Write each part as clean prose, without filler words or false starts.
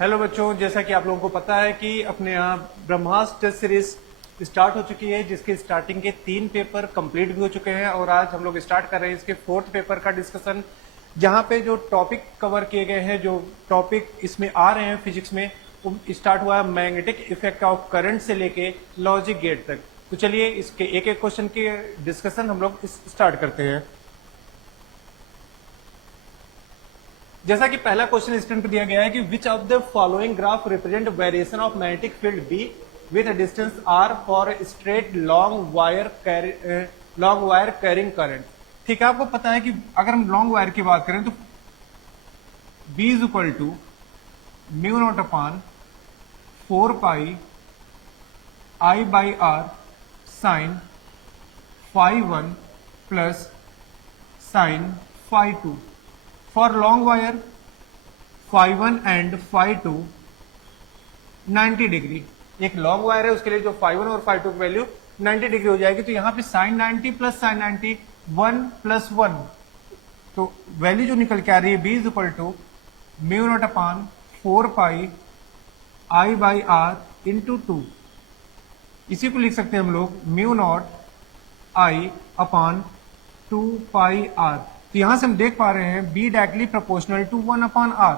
Hello बच्चों, जैसा कि आप लोगों को पता है कि अपने यहाँ ब्रह्मास्त्र टेस्ट सीरीज स्टार्ट हो चुकी है, जिसके स्टार्टिंग के 3 पेपर कंप्लीट भी हो चुके हैं और आज हम लोग स्टार्ट कर रहे हैं इसके 4th पेपर का डिस्कशन। जहाँ पे जो टॉपिक कवर किए गए हैं, जो टॉपिक इसमें आ रहे हैं फिजिक्स में, वो स्टार्ट हुआ है मैग्नेटिक इफेक्ट ऑफ करंट से लेके लॉजिक गेट तक। तो चलिए इसके एक एक क्वेश्चन के डिस्कशन हम लोग स्टार्ट करते हैं। जैसा कि पहला क्वेश्चन स्क्रीन पर दिया गया है कि which of the following graph represent variation of magnetic field B with distance R for straight long wire carrying current. ठीक है, आपको पता है कि अगर हम लॉन्ग वायर की बात करें तो B is equal to mu naught upon 4 pi I by R sine phi 1 plus sine phi 2। For long wire, phi 1 and phi 2 90 degree. एक लॉन्ग वायर है, उसके लिए जो phi 1 और phi 2 की वैल्यू 90 डिग्री हो जाएगी। तो यहां पे sin 90 प्लस sin 90 1 प्लस 1, तो वैल्यू जो निकल के आ रही है b is equal to mu naught upon 4 pi I by R into 2। इसी को लिख सकते हैं हम लोग mu naught I upon 2 pi R. तो यहां से हम देख पा रहे हैं b directly proportional to 1 upon R.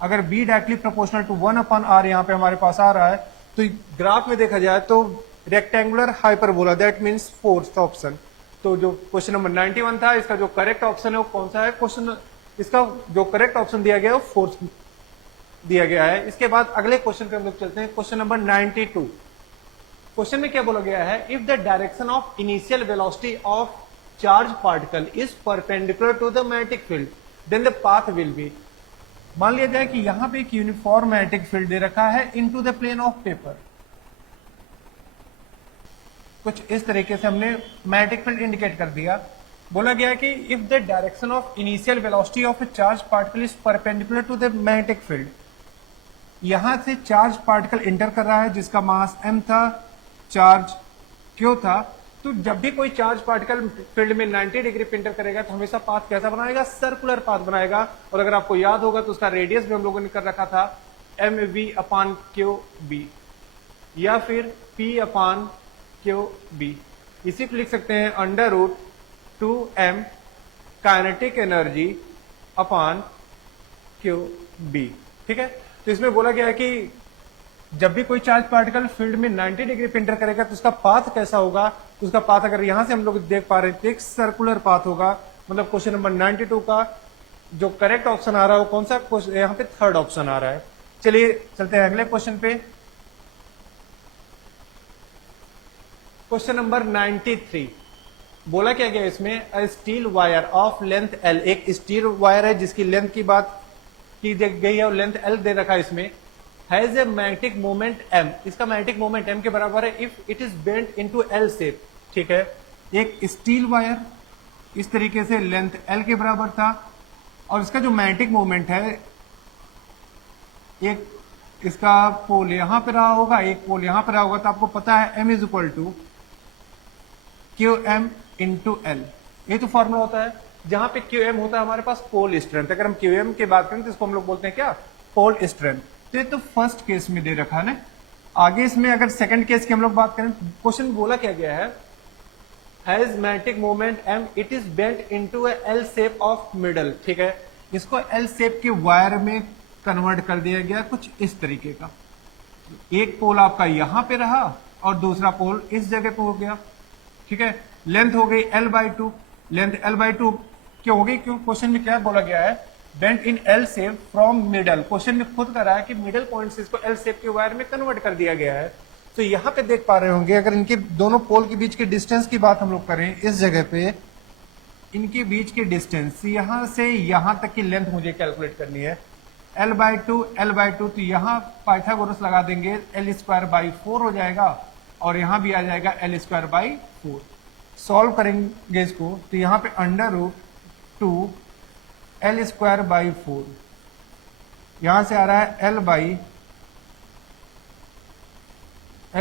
अगर b directly proportional to 1 upon R यहां पे हमारे पास आ रहा है, तो ग्राफ में देखा जाए तो rectangular hyperbola, that means fourth option. तो जो क्वेश्चन नंबर 91 था, इसका जो करेक्ट ऑप्शन है वो कौन सा है? क्वेश्चन इसका जो करेक्ट ऑप्शन दिया गया है वो फोर्थ दिया गया है। इसके बाद अगले क्वेश्चन पे हम लोग चलते हैं, क्वेश्चन नंबर 92। क्वेश्चन में क्या बोला गया है? If the direction of initial velocity of charge particle is perpendicular to the magnetic field, then the path will be। मान लिया जाए कि यहां पे एक यूनिफॉर्म मैग्नेटिक फील्ड दे रखा है into the plane of paper. कुछ इस तरीके से हमने मैग्नेटिक फील्ड इंडिकेट कर दिया। बोला गया कि if the direction of initial velocity of a charge particle is perpendicular to the magnetic field. यहां से चार्ज पार्टिकल इंटर कर रहा है जिसका मास m था, चार्ज q था। तो जब भी कोई चार्ज पार्टिकल फील्ड में 90 डिग्री पे इंटर करेगा तो हमेशा पाथ कैसा बनाएगा? सर्कुलर पाथ बनाएगा। और अगर आपको याद होगा तो उसका रेडियस भी हम लोगों ने कर रखा था M V upon Q B या फिर पी अपान क्यू बी। इसी को लिख सकते हैं under root 2m kinetic energy upon Q B. ठीक है, तो इसमें बोला गया है कि जब भी कोई चार्ज पार्टिकल फील्ड में 90 डिग्री पे इंटर करेगा तो उसका पाथ कैसा होगा? तो उसका पाथ अगर यहां से हम लोग देख पा रहे हैं तो एक सर्कुलर पाथ होगा। मतलब क्वेश्चन नंबर 92 का जो करेक्ट ऑप्शन आ रहा है वो कौन सा? यहाँ पे थर्ड ऑप्शन आ रहा है। चलिए चलते हैं अगले क्वेश्चन पे, क्वेश्चन नंबर 93। बोला क्या गया इसमें? A steel wire of length L, एक स्टील वायर है जिसकी लेंथ की बात की गई है और लेंथ L दे रखा है इसमें, has a magnetic moment m। इसका मैग्नेटिक मोमेंट m के बराबर है if it is bent into L shape. ठीक है, एक स्टील वायर इस तरीके से लेंथ L के बराबर था और इसका जो मैग्नेटिक मोमेंट है, एक इसका पोल यहां पे रहा होगा, एक पोल यहां पे रहा होगा। तो आपको पता है m is equal to Q M into L. ये तो फॉर्मूला होता है जहां पे क्यू एम होता है हमारे पास पोल स्ट्रेंथ। अगर हम क्यू एम की बात करें तो इसको हम लोग बोलते हैं क्या? Pole strength. तो ये तो फर्स्ट केस में दे रखा है ना। आगे इसमें अगर सेकंड केस की हम लोग बात करें, क्वेश्चन बोला क्या गया है? Has magnetic moment m, it is bent into A L shape of middle. ठीक है, इसको L शेप के वायर में कन्वर्ट कर दिया गया कुछ इस तरीके का। एक पोल आपका यहां पे रहा और दूसरा पोल इस जगह पे हो गया। ठीक है, लेंथ हो गई L/2। लेंथ L/2 क्यों हो गई? क्यों? क्वेश्चन में क्या बोला गया है? Bent in L shape from middle. Question में खुद करा है कि मिडल पॉइंट से इसको L शेप के वायर में कन्वर्ट कर दिया गया है। तो यहां पे देख पा रहे होंगे, अगर इनके दोनों पोल के बीच के डिस्टेंस की बात हम लोग करें, इस जगह पे इनके बीच के डिस्टेंस यहां से यहां तक की लेंथ मुझे कैलकुलेट करनी है। L/2 L/2, तो यहां पाइथागोरस लगा देंगे, L²/4 हो जाएगा और यहां भी आ जाएगा L²/4। सॉल्व करेंगे इसको तो यहां पे अंडर रूट 2 L²/4, यहां से आ रहा है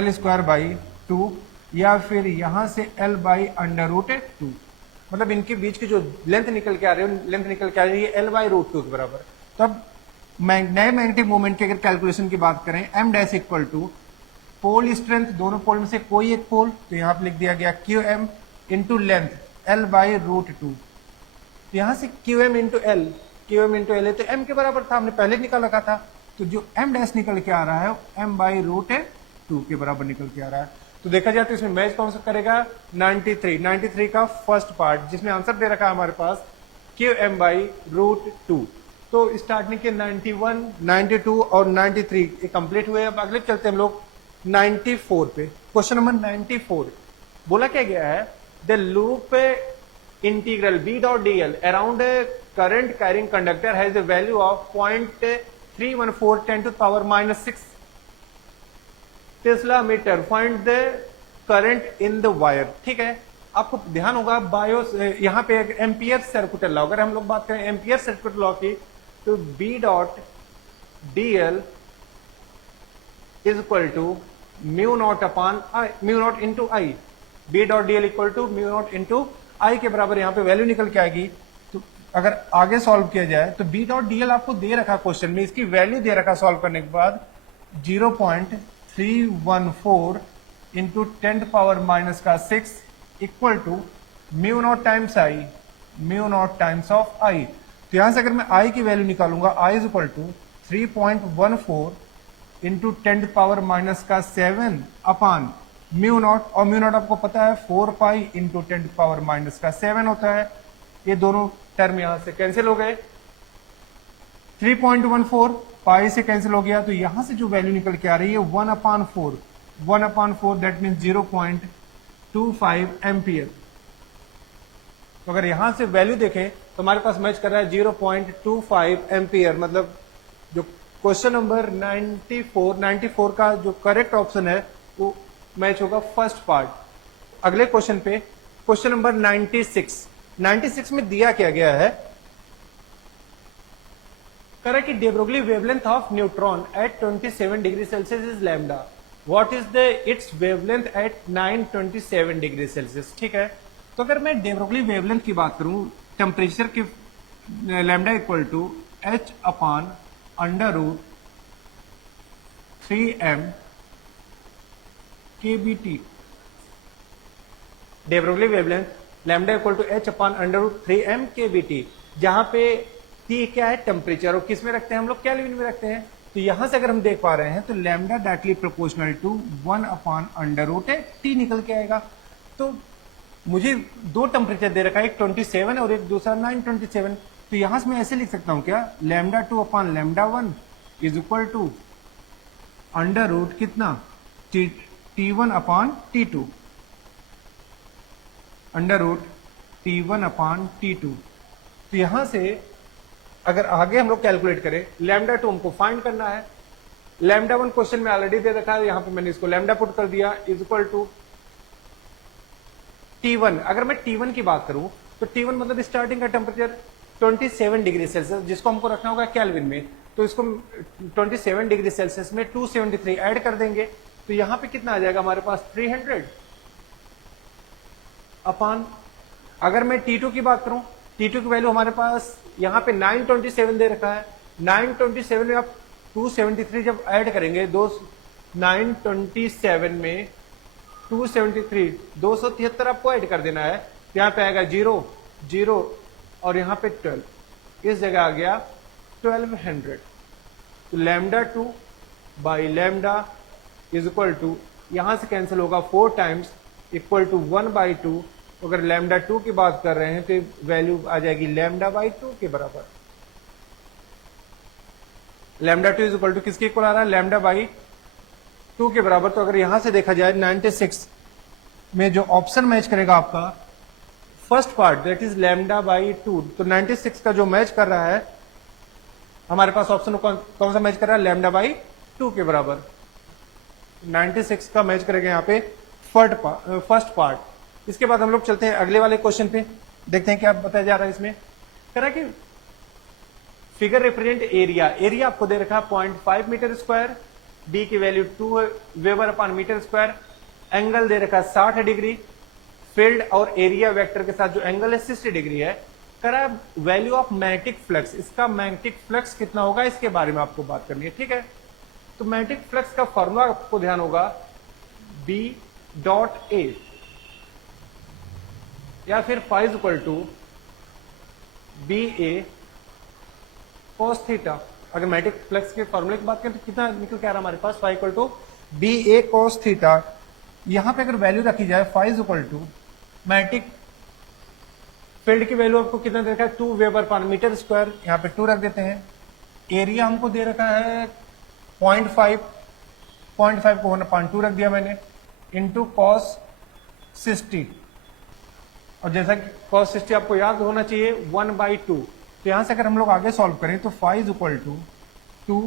L/2 या फिर यहां से L/√2। मतलब इनके बीच की जो लेंथ निकल के आ रही है, लेंथ निकल के आ रही है L/√2 के बराबर। तब नए मैग्नेटिक मोमेंट की अगर कैलकुलेशन की बात करें, M dash equal to pole strength, दोनों पोल में से कोई एक पोल, तो यहां पे लिख दिया गया Q M into length L by root two. तो यहां से Q M into L, Q M into L है तो एम के बराबर था, हमने पहले निकाल रखा था। तो जो एम डैश निकल के आ रहा है एम बाई रूट टू के बराबर निकल के आ रहा है। तो देखा जाए तो इसमें मैच कौन सा करेगा, 93 का फर्स्ट पार्ट, जिसमें आंसर दे रखा है हमारे पास Q M by root two. तो स्टार्टिंग के 91, 92 और 93 ये कंप्लीट हुए। अब अगले चलते हम लोग 94 पे। क्वेश्चन नंबर 94 बोला क्या गया है, the loop integral B dot D L around current carrying conductor has the value of 0.314 10 to the power -6 tesla metre, find the current in the wire. ठीक है, आपको ध्यान होगा बायो यहां पे एक एम्पियर सर्कुलर लॉ, अगर हम लोग बात करें एम्पियर सर्कुलर लॉ की, तो B dot D L is equal to mu naught upon I, mu naught into I. B dot D L equal to mu naught into I के बराबर यहां पे वैल्यू निकल के आएगी। तो अगर आगे सॉल्व किया जाए तो बी डॉट डी एल आपको दे रखा क्वेश्चन में, इसकी वैल्यू दे रखा सॉल्व करने के बाद 0.314 इंटू 10 पावर माइनस का 6 equal to mu naught times I, mu naught times of I. तो यहां से अगर मैं आई की वैल्यू निकालूंगा, I is equal to 3.14 into 10 power minus का 7 अपान म्यू नॉट, और म्यू नॉट आपको पता है 4 पाई इंटू 10 पावर माइनस का 7 होता है। ये दोनों टर्म यहां से कैंसिल हो गए, 3.14 पाई से कैंसिल हो गया, तो यहां से जो वैल्यू निकल के आ रही है 1/4, 1/4 दैट मीन 0.25 एम्पियर। तो अगर यहां से वैल्यू देखें तो हमारे पास मैच कर रहा है 0.25 एम्पियर, मतलब जो क्वेश्चन नंबर 94 का जो करेक्ट ऑप्शन है वो मैच होगा फर्स्ट पार्ट। अगले क्वेश्चन पे, क्वेश्चन नंबर 96 में दिया क्या गया है, करा कि de Broglie wavelength of neutron at 27 degree Celsius is lambda, what is the its wavelength at 927 degree Celsius. ठीक है, तो अगर मैं de Broglie वेवलेंथ की बात करूं, टेम्परेचर की lambda equal to h upon under root 3m kBT। de Broglie wavelength lambda equal to h upon under root 3m kBT, जहां पे T क्या है, टेम्परेचर, और किस में रखते हैं हम लोग, केल्विन में रखते हैं। तो यहां से अगर हम देख पा रहे हैं तो lambda directly proportional to 1 upon under root T निकल के आएगा। तो मुझे दो टेम्परेचर दे रखा है, एक 27 और एक दूसरा 927। तो यहां से मैं ऐसे लिख सकता हूं क्या, lambda 2 upon lambda 1 is equal to under root कितना, T1 upon T2, under root T1 upon T2। तो यहां से अगर आगे हम लोग कैलकुलेट करें, लैम्डा 2 हमको फाइंड करना है, लैम्डा 1 क्वेश्चन में ऑलरेडी दे रखा है, यहां पे मैंने इसको लैम्डा पुट कर दिया, इज इक्वल टू T1। अगर मैं T1 की बात करूं तो T1 मतलब स्टार्टिंग का टेम्परेचर 27 डिग्री सेल्सियस, जिसको हमको रखना होगा केल्विन में। तो इसको 27 डिग्री सेल्सियस में 273 ऐड कर देंगे, तो यहां पे कितना आ जाएगा हमारे पास 300 अपॉन, अगर मैं T2 की बात करूं, T2 की वैल्यू हमारे पास यहां पे 927 दे रखा है, 927 में आप 273 जब ऐड करेंगे, 927 में 273 273 आपको ऐड कर देना है, तो यहां पे आएगा 0 0 और यहां पे 12, इस जगह आ गया 1200। तो lambda 2 by lambda is equal to, यहां से कैंसिल होगा 4 टाइम्स इक्वल टू 1/2। अगर लैम्डा 2 की बात कर रहे हैं तो वैल्यू आ जाएगी लैम्डा बाई 2 के बराबर। लैम्डा 2 इज इक्वल टू किसके इक्वल आ रहा है, लैम्डा बाई 2 के बराबर। तो अगर यहां से देखा जाए 96 में जो ऑप्शन मैच करेगा आपका first part that is lambda by 2, तो 96 का जो मैच कर रहा है हमारे पास ऑप्शन कौन सा मैच कर रहा है, लैम्डा बाई 2 के बराबर। 96 का मैच करेगा यहाँ पे फर्स्ट पार्ट। इसके बाद हम लोग चलते हैं अगले वाले क्वेश्चन पे, देखते हैं क्या बताया जा रहा है इसमें। करा कि फिगर रिप्रेजेंट एरिया, एरिया आपको दे रखा है 0.5 मीटर स्क्वायर, डी की value 2 weber upon metre square, angle दे रखा है 60 डिग्री, फील्ड और एरिया वेक्टर के साथ जो एंगल है 60 डिग्री है। करा वैल्यू ऑफ मैग्नेटिक फ्लक्स, इसका मैग्नेटिक फ्लक्स कितना होगा इसके बारे में आपको बात करनी है, ठीक है। तो मैग्नेटिक फ्लक्स का फॉर्मूला आपको ध्यान होगा B डॉट ए या फिर phi equal to B A cos theta. अगर मैग्नेटिक फ्लक्स के फॉर्मूले की बात करें तो कितना निकल के आ रहा है हमारे पास, phi equal to B A cos theta. यहां पे अगर वैल्यू रखी जाए phi equal to magnetic field की वैल्यू आपको कितना दे रखा है 2 वेबर पर मीटर स्क्वायर, यहाँ पे 2 रख देते हैं। एरिया हमको दे रखा है 0.5 को 0.2 रख दिया मैंने, इंटू cos 60, और जैसा कि cos 60 आपको याद होना चाहिए 1/2। तो यहां से अगर हम लोग आगे सॉल्व करें तो phi is equal to 2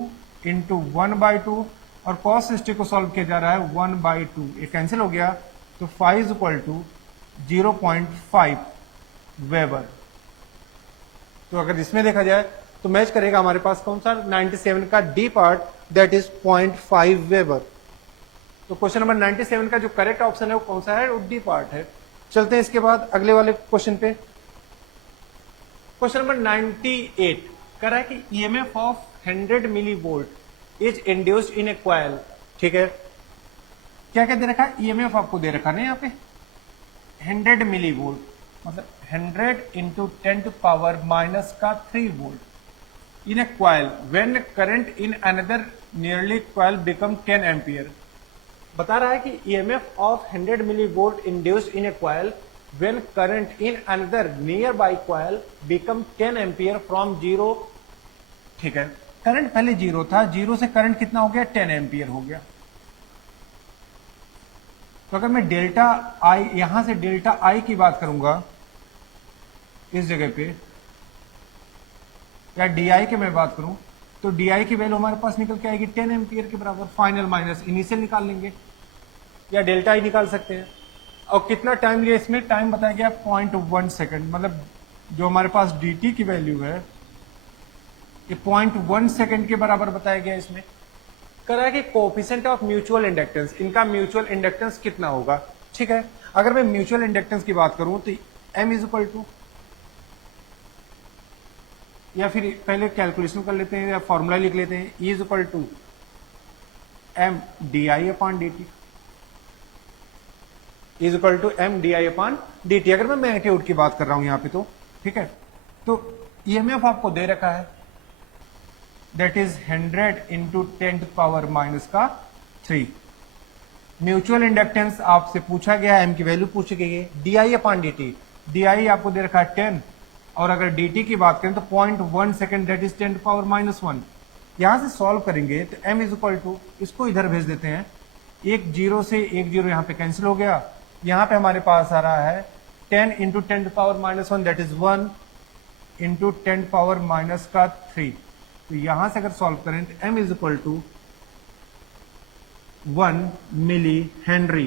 into 1/2, और cos 60 को सॉल्व किया जा रहा है 1/2, ये कैंसिल हो गया। तो phi is equal to 0.5 weber. तो अगर इसमें देखा जाए तो मैच करेगा हमारे पास कौन सा 97 का D part, that is 0.5 weber. तो क्वेश्चन नंबर 97 का जो करेक्ट ऑप्शन है वो कौन सा है, वो डी पार्ट है। चलते हैं इसके बाद अगले वाले क्वेश्चन पे। क्वेश्चन नंबर 98 कह रहा है कि EMF of 100 milli volt is induced in a coil, ठीक है। क्या क्या दे रखा है, ईएमएफ आपको दे रखा है ना यहाँ पे 100 मिली वोल्ट, मतलब 100 इंटू 10 टू पावर माइनस का 3 volt in a coil when current in another nearly coil become 10 ampere. बता रहा है कि EMF of 100 milli volt induced in a coil when current in another near by coil become 10 ampere from 0, ठीक है। Current पहले 0 था, 0 से current कितना हो गया 10 एम्पियर हो गया। तो अगर मैं डेल्टा आई, यहां से डेल्टा आई की बात करूंगा इस जगह पे, या डी आई की मैं बात करूं तो डी आई की वैल्यू हमारे पास निकल के आएगी 10 एम्पियर के बराबर। फाइनल माइनस इनिशियल निकाल लेंगे या डेल्टा आई निकाल सकते हैं। और कितना टाइम लिया इसमें, टाइम बताया गया 0.1 सेकेंड, मतलब जो हमारे पास डी टी की वैल्यू है ये 0.1 सेकेंड के बराबर बताया गया। इसमें करा है कि कोएफिशिएंट ऑफ म्यूचुअल इंडक्टेंस, इनका म्यूचुअल इंडक्टेंस कितना होगा, ठीक है। अगर मैं म्यूचुअल इंडक्टेंस की बात करूं तो एम इज इक्वल टू, या फिर पहले कैलकुलेशन कर लेते हैं या फॉर्मूला लिख लेते हैं, E is equal to M D I upon D T, is equal to M D I upon D T. अगर मैं मैग्नीट्यूड की बात कर रहा हूं यहां पे तो, ठीक है। तो ईएमएफ आपको दे रखा है that is 100 into 10 power minus का 3। म्यूचुअल इंडक्टेंस आपसे पूछा गया, एम की वैल्यू पूछी गई है, D I upon D T, D I आपको दे रखा है 10, और अगर डी टी की बात करें तो 0.1 second that is 10 power minus 1। यहां से सॉल्व करेंगे तो एम इज इक्वल टू, इसको इधर भेज देते हैं, एक जीरो से एक जीरो यहां पे कैंसिल हो गया। यहां पे हमारे पास आ रहा है 10 into 10 power minus 1 that is 1 into 10 power minus का 3। तो यहां से अगर सॉल्व करें तो M is equal to 1 milli henry.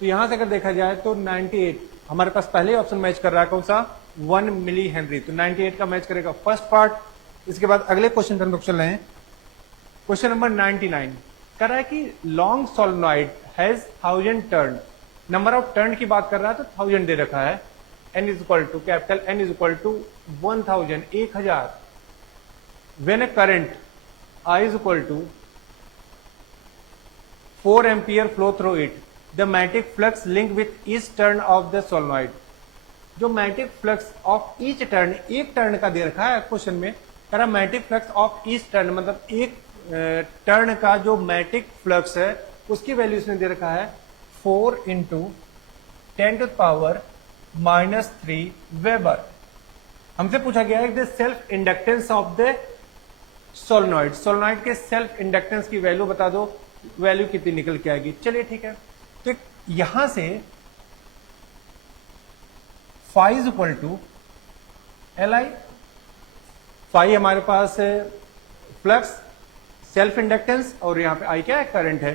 तो यहां से अगर देखा जाए तो 98 हमारे पास पहले ऑप्शन मैच कर रहा है, कौन सा 1 मिली हेनरी। तो 98 का मैच करेगा फर्स्ट पार्ट। इसके बाद अगले क्वेश्चन पर हम लोग चल रहे हैं। क्वेश्चन नंबर 99 कर रहा है कि long solenoid has 1000 turn, number of turn की बात कर रहा है तो 1000 दे रखा है। n is equal to capital N is equal to 1000 1000 when a current I is equal to 4 ampere flow through it, the magnetic flux link with each turn of the solenoid. जो magnetic flux of each turn, एक turn का दे रखा है question में, कह रहा magnetic flux of each turn, मतलब एक टर्न का जो मैग्नेटिक फ्लक्स है उसकी वैल्यू इसने दे रखा है 4 into 10 to power minus 3 weber. हमसे पूछा गया है the self inductance of the solenoid, solenoid के सेल्फ इंडक्टेंस की वैल्यू बता दो, वैल्यू कितनी निकल के आएगी। चलिए ठीक है, तो यहां से phi is equal to L I, phi हमारे पास फ्लक्स, सेल्फ इंडक्टेंस, और यहां पे आई क्या है, करंट है,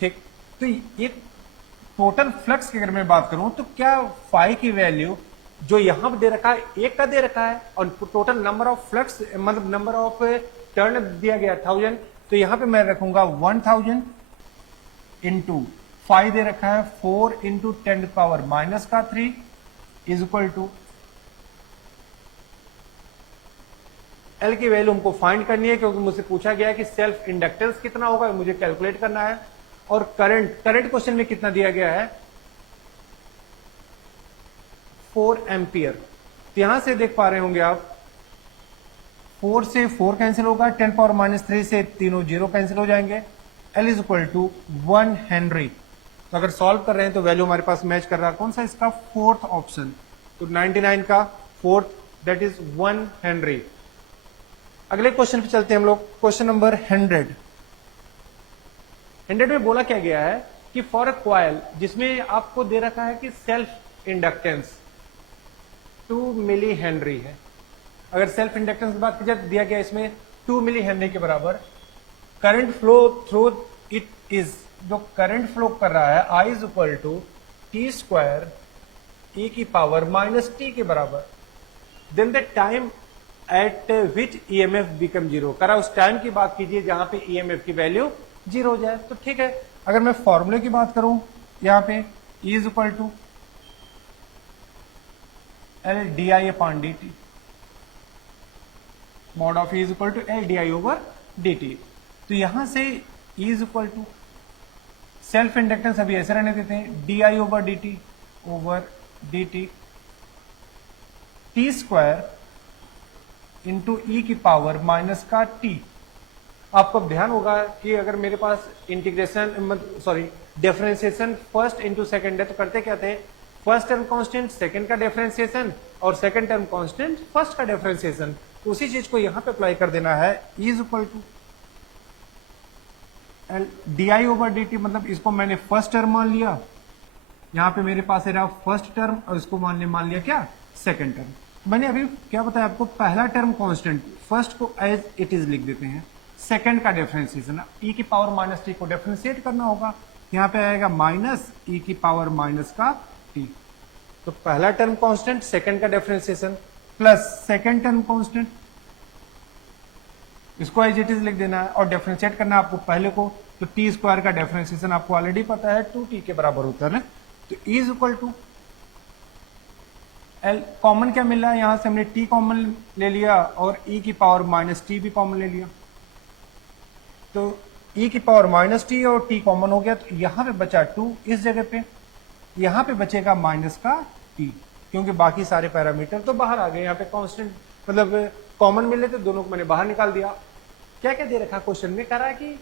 ठीक। तो ये टोटल फ्लक्स की अगर मैं बात करूं तो क्या फाई की वैल्यू जो यहां पर दे रखा है एक का दे रखा है, और टोटल नंबर ऑफ फ्लक्स मतलब नंबर ऑफ टर्न दिया गया 1000, तो यहां पे मैं रखूंगा 1000 इंटू फाई दे रखा है 4 इंटू 10 पावर माइनस का 3, इज इक्वल टू एल की वैल्यू हमको फाइंड करनी है, क्योंकि मुझसे पूछा गया है कि सेल्फ इंडक्टेंस कितना होगा, मुझे कैलकुलेट करना है। और करंट क्वेश्चन में कितना दिया गया है, 4 एम्पियर। तो यहां से देख पा रहे होंगे आप, 4 से 4 कैंसिल होगा, 10 पावर माइनस 3 से तीनों जीरो कैंसिल हो जाएंगे। L is equal to 1 henry. तो अगर सॉल्व कर रहे हैं तो वैल्यू हमारे पास मैच कर रहा है, कौन सा, इसका फोर्थ ऑप्शन। तो 99 का फोर्थ, दैट इज 1 हेनरी। अगले क्वेश्चन पे चलते हैं हम लोग, क्वेश्चन नंबर 100। 100 में बोला क्या गया है कि फॉर अ कॉइल जिसमें आपको दे रखा है कि सेल्फ इंडक्टेंस 2 मिली हेनरी है। अगर सेल्फ इंडक्टेंस की बात की जाए तो दिया गया इसमें 2 मिली हेनरी के बराबर current flow through it is, जो करंट फ्लो कर रहा है I is equal to T square E की पावर माइनस टी के बराबर। Then the time at which EMF become zero, करा उस टाइम की बात कीजिए जहां पे ईएमएफ की वैल्यू जीरो हो जाए। तो ठीक है, अगर मैं फॉर्मूले की बात करूं यहां पे E is equal to L D I upon D T, mod of E is equal to L D I over D T. तो यहां से E is equal to self inductance अभी ऐसे रहने देते हैं, D I over D T T square into E की power minus का टी। आपको ध्यान होगा कि अगर मेरे पास integration sorry differentiation first into second है तो करते क्या थे, फर्स्ट टर्म कांस्टेंट सेकंड का डिफरेंशिएशन और सेकंड टर्म कांस्टेंट फर्स्ट का डिफरेंशिएशन। तो उसी चीज को यहां पे अप्लाई कर देना है। E is equal to D I over D T, मतलब इसको मैंने फर्स्ट टर्म मान लिया, यहां पे मेरे पास है रहा फर्स्ट टर्म और इसको मान लिया क्या, सेकंड टर्म। मैंने अभी क्या बताया आपको, पहला टर्म कांस्टेंट, फर्स्ट को एज इट इज लिख देते हैं, सेकंड का डिफरेंशिएशन ई की पावर माइनस टी को डिफरेंशिएट करना होगा, यहां पे आएगा माइनस ई की पावर माइनस का टी। तो पहला टर्म कांस्टेंट, सेकंड का differentiation plus second term constant, इसको एज इट इज लिख देना है और डिफरेंशिएट करना है आपको पहले को। तो टी स्क्वायर का डिफरेंशिएशन आपको ऑलरेडी पता है 2t के बराबर होता है ना। तो E is equal to L, common क्या मिल रहा है, यहां से हमने t कॉमन ले लिया और e की पावर माइनस टी भी कॉमन ले लिया। तो e की पावर माइनस टी और t कॉमन हो गया, तो यहां पे बचा 2 इस जगह पे, यहां पे बचेगा माइनस का t, क्योंकि बाकी सारे पैरामीटर तो बाहर आ गए। यहाँ पे कांस्टेंट मतलब कॉमन मिले तो दोनों को मैंने बाहर निकाल दिया। क्या क्या दे रखा क्वेश्चन में, कह रहा है कि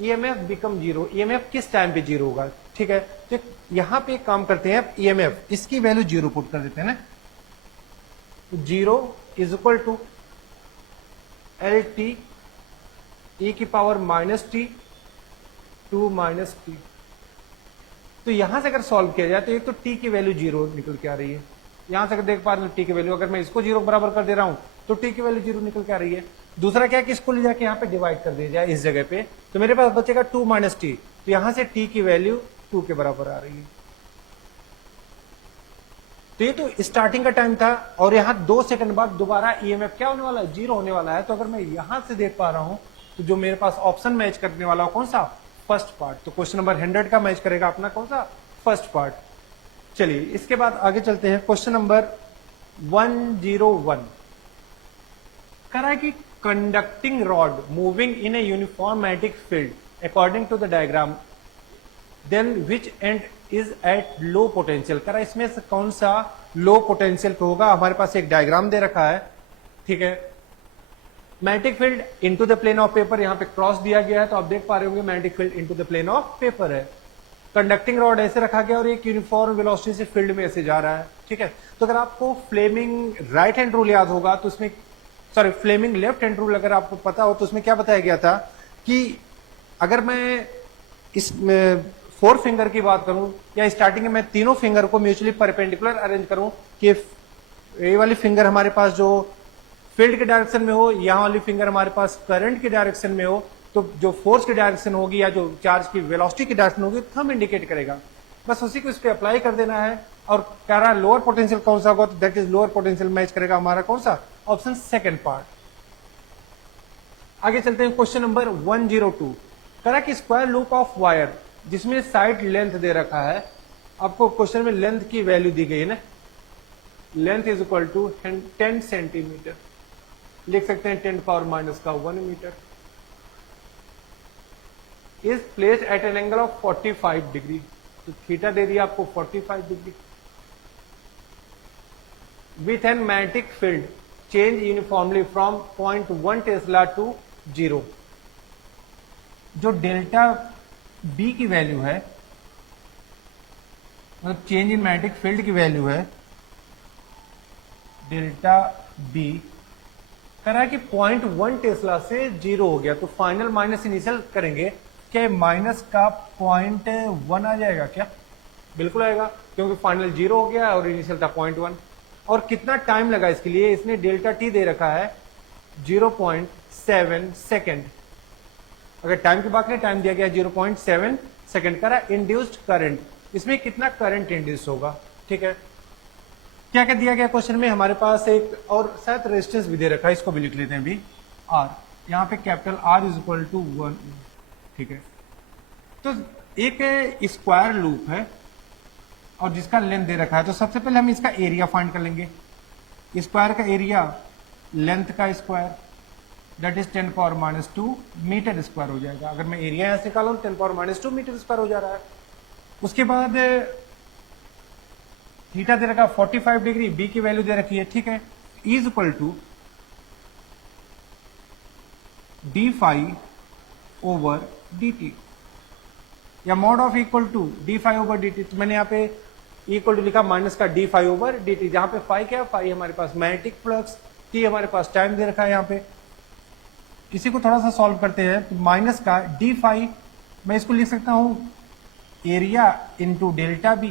ईएमएफ बिकम जीरो, ईएमएफ किस टाइम पे जीरो होगा। ठीक है, तो यहां पे एक काम करते हैं, ईएमएफ इसकी वैल्यू जीरो पुट कर देते हैं ना। Zero is equal to L T E की power minus T 2 minus T. तो यहां से अगर सॉल्व किया जाए तो एक तो टी की वैल्यू जीरो निकल के आ रही है, यहां से अगर देख पा रहे हो टी की वैल्यू, अगर मैं इसको जीरो बराबर कर दे रहा हूं तो टी की वैल्यू जीरो निकल के आ रही है। दूसरा क्या कि इसको ले जाके यहाँ पे डिवाइड कर दिया जाए इस जगह पे, तो मेरे पास बचेगा 2 माइनस टी। तो यहां से टी की वैल्यू 2 के बराबर आ रही है। तो ये तो स्टार्टिंग का टाइम था और यहां 2 सेकंड बाद दोबारा ईएमएफ क्या होने वाला है, जीरो होने वाला है। तो अगर मैं यहां से देख पा रहा हूं तो जो मेरे पास ऑप्शन मैच करने वाला कौन सा, फर्स्ट पार्ट। तो क्वेश्चन नंबर 100 का मैच करेगा अपना कौन सा, फर्स्ट पार्ट। चलिए इसके बाद आगे चलते हैं, क्वेश्चन नंबर 101 कह रहा है कि conducting rod moving in a uniform magnetic field according to the diagram then which end is at low potential. कह रहा है इसमें से कौन सा लो पोटेंशियल पे होगा। हमारे पास एक डायग्राम दे रखा है, ठीक है, magnetic field into the plane of paper, यहां पे क्रॉस दिया गया है तो आप देख पा रहे होंगे magnetic field into the plane of paper है। कंडक्टिंग रॉड ऐसे रखा गया और एक यूनिफॉर्म वेलोसिटी से फील्ड में ऐसे जा रहा है। ठीक है, तो अगर आपको फ्लेमिंग राइट हैंड रूल याद होगा तो उसमें, sorry Fleming left hand rule अगर आपको पता हो तो उसमें क्या बताया गया था कि अगर मैं इस 4 फिंगर की बात करूं या स्टार्टिंग में मैं तीनों फिंगर को म्यूचुअली परपेंडिकुलर अरेंज करूं कि ये वाली फिंगर हमारे पास जो फील्ड के डायरेक्शन में हो, यहाँ वाली फिंगर हमारे पास करंट के डायरेक्शन में हो, तो जो फोर्स की डायरेक्शन होगी या जो चार्ज की वेलोसिटी की डायरेक्शन होगी थंब इंडिकेट करेगा। बस उसी को इस पे अप्लाई कर देना है। और कह रहा है लोअर पोटेंशियल कौन सा होगा, तो that is lower potential match करेगा हमारा कौन सा, ऑप्शन सेकंड पार्ट। आगे चलते हैं, क्वेश्चन नंबर 102 कह रहा है कि स्क्वायर लूप ऑफ वायर जिसमें साइड लेंथ दे रखा है आपको क्वेश्चन में लेंथ की वैल्यू दी गई है ना, length is equal to 10 centimetre, लिख सकते हैं 10 पावर माइनस का 1 metre, is placed at an angle of 45 degree, तो थीटा दे दिया आपको 45 degree, with an magnetic field change uniformly from 0.1 tesla to 0। जो डेल्टा बी की वैल्यू है, मतलब चेंज इन मैग्नेटिक फील्ड की वैल्यू है डेल्टा बी, करा कि 0.1 टेस्ला से 0 हो गया, तो फाइनल माइनस इनिशियल करेंगे, क्या माइनस का 0.1 आ जाएगा क्या? बिल्कुल आएगा, क्योंकि फाइनल 0 हो गया और इनिशियल था 0.1। और कितना टाइम लगा इसके लिए, इसने डेल्टा टी दे रखा है 0.7 सेकेंड। अगर टाइम की बात करें, टाइम दिया गया 0.7 सेकेंड। करा इंड्यूस्ड करंट, इसमें कितना करंट इंड्यूस होगा, ठीक है। क्या क्या दिया गया क्वेश्चन में, हमारे पास एक और शायद रेजिस्टेंस भी दे रखा है, इसको भी लिख लेते हैं भी, आर, यहाँ पे capital R is equal to 1, ठीक है। तो एक स्क्वायर लूप है और जिसका लेंथ दे रखा है, तो सबसे पहले हम इसका एरिया फाइंड कर लेंगे। स्क्वायर का एरिया लेंथ का square, that is 10 power minus 2 metre square हो जाएगा। अगर मैं एरिया यहां से निकालूं 10 पावर माइनस 2 मीटर स्क्वायर हो जा रहा है। उसके बाद थीटा दे रखा 45 डिग्री, बी की वैल्यू दे रखी है, ठीक है, is equal to D phi over D T, या mod of equal to D phi over D T. तो मैंने यहाँ पे इक्वल टू लिखा माइनस का D phi over D T, जहां पे फाई क्या है, फाई हमारे पास मैग्नेटिक फ्लक्स, टी हमारे पास टाइम दे रखा है यहाँ पे। इसी को थोड़ा सा सॉल्व करते हैं, तो माइनस का डी फाई, मैं इसको लिख सकता हूं एरिया इंटू डेल्टा बी,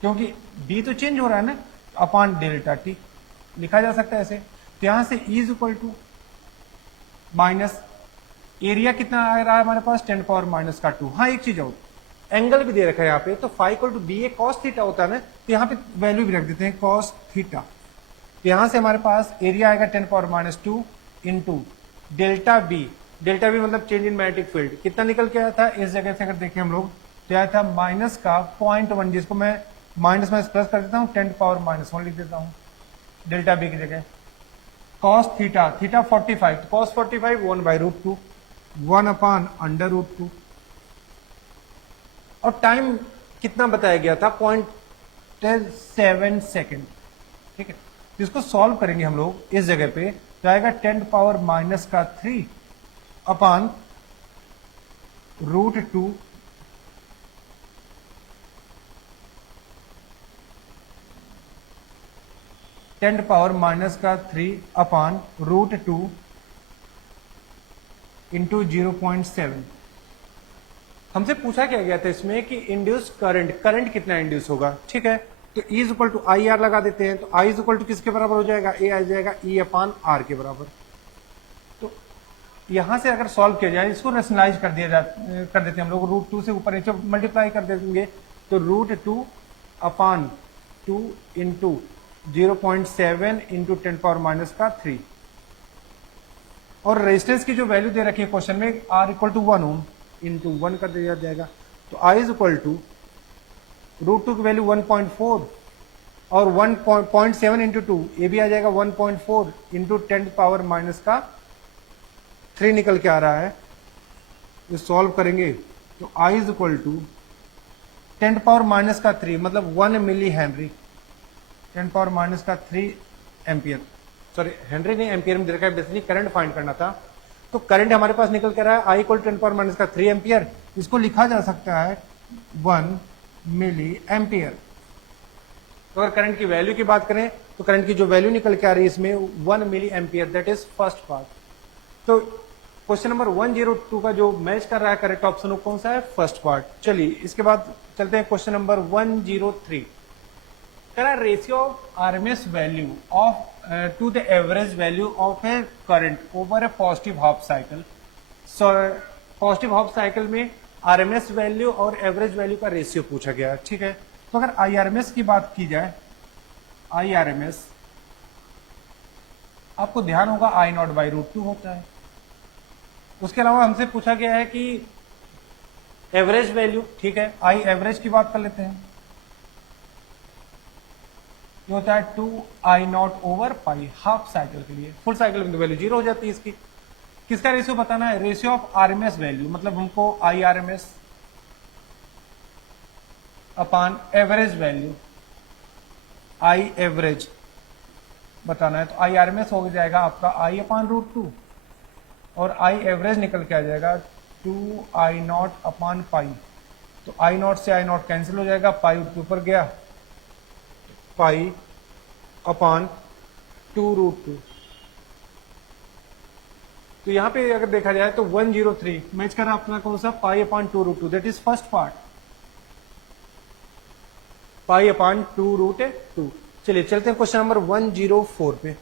क्योंकि बी तो चेंज हो रहा है ना, अपॉन डेल्टा टी लिखा जा सकता है ऐसे। तो यहां से is equal to minus area कितना आ रहा है हमारे पास 10 पावर माइनस का 2। हाँ, एक चीज और, एंगल भी दे रखा है यहाँ पे, तो phi equal to B A cos theta होता है ना, तो यहाँ पे वैल्यू भी रख देते हैं कॉस थीटा। तो यहां से हमारे पास एरिया आएगा 10 power minus 2 into delta B, delta B मतलब चेंज इन मैग्नेटिक फील्ड, कितना निकल के आया था इस जगह से, अगर देखें हम लोग, तो आया था माइनस का 0.1, जिसको मैं माइनस माइनस प्लस कर देता हूँ, 10 पावर माइनस 1 लिख देता हूँ डेल्टा बी की जगह। कॉस थीटा, थीटा 45, तो कॉस 45 1/√2, 1 अपॉन अंडर√2, और टाइम कितना बताया गया था 0.7 सेकेंड, ठीक है। इसको सॉल्व करेंगे हम लोग इस जगह पे, तो आएगा 10 पावर माइनस का 3 अपॉन √2, टेन पावर माइनस का 3 अपॉन √2 इंटू 0.7। हमसे पूछा क्या गया था इसमें कि इंड्यूस करंट, करंट कितना इंड्यूस होगा, ठीक है। तो E is equal to I R लगा देते हैं, तो I इज इक्वल टू किसके बराबर हो जाएगा, ए आ जाएगा E अपॉन आर के बराबर। तो यहां से अगर सॉल्व किया जाए, इसको रेशनलाइज कर देते हैं हम लोग, √2 से ऊपर नीचे मल्टीप्लाई कर देंगे, तो √2 upon 2 into 0.7 into 10 power minus का 3, और रेजिस्टेंस की जो वैल्यू दे रखी है क्वेश्चन में, R equal to 1 ohm into 1 कर दिया जाएगा, तो I इज इक्वल टू √2 की वैल्यू 1.4 और 1.7 इंटू 2, ये भी आ जाएगा 1.4 इंटू 10 पावर माइनस का 3 निकल के आ रहा है। ये सॉल्व करेंगे तो I is equal to 10 power minus का 3 मतलब 1 मिली हेनरी, 10 पावर माइनस का 3 एम्पियर, सॉरी हेनरी नहीं एम्पियर में दे रखा है, बेसिकली करंट फाइंड करना था। तो करंट हमारे पास निकल कर रहा है I इक्वल 10 पावर माइनस का 3 एम्पियर, इसको लिखा जा सकता है 1 मिली एम्पियर। तो अगर करंट की वैल्यू की बात करें, तो करंट की जो वैल्यू निकल के आ रही है इसमें 1 milli ampere, that is first part. तो क्वेश्चन नंबर 102 का जो मैच कर रहा है करेक्ट ऑप्शन वो कौन सा है, फर्स्ट पार्ट। चलिए इसके बाद चलते हैं क्वेश्चन नंबर 103। करा ratio of RMS value of to the average value of a current over a positive half cycle. Positive half cycle में आरएमएस वैल्यू और एवरेज वैल्यू का रेशियो पूछा गया, ठीक है। तो अगर आईआरएमएस की बात की जाए, आईआरएमएस आपको ध्यान होगा I0/√2 होता है। उसके अलावा हमसे पूछा गया है कि एवरेज वैल्यू, ठीक है, आई एवरेज की बात कर लेते हैं। ये होता है 2I0/π हाफ साइकिल के लिए। फुल साइकिल में तो वैल्यू 0 हो जाती है इसकी। किसका रेशियो बताना है? रेशियो ऑफ आरएमएस वैल्यू, मतलब हमको I R M S upon average value, I average बताना है। तो आई आर एम एस हो जाएगा आपका I/√2 और आई एवरेज निकल के आ जाएगा 2I0/π। तो I0 से I0 कैंसिल हो जाएगा, पाई ऊपर गया, π/2√2। तो यहां पे अगर देखा जाए तो 103 मैच करा अपना कौन सा? π/2√2, दैट इज फर्स्ट पार्ट, π/2√2। चलिए चलते हैं क्वेश्चन नंबर 104 पे।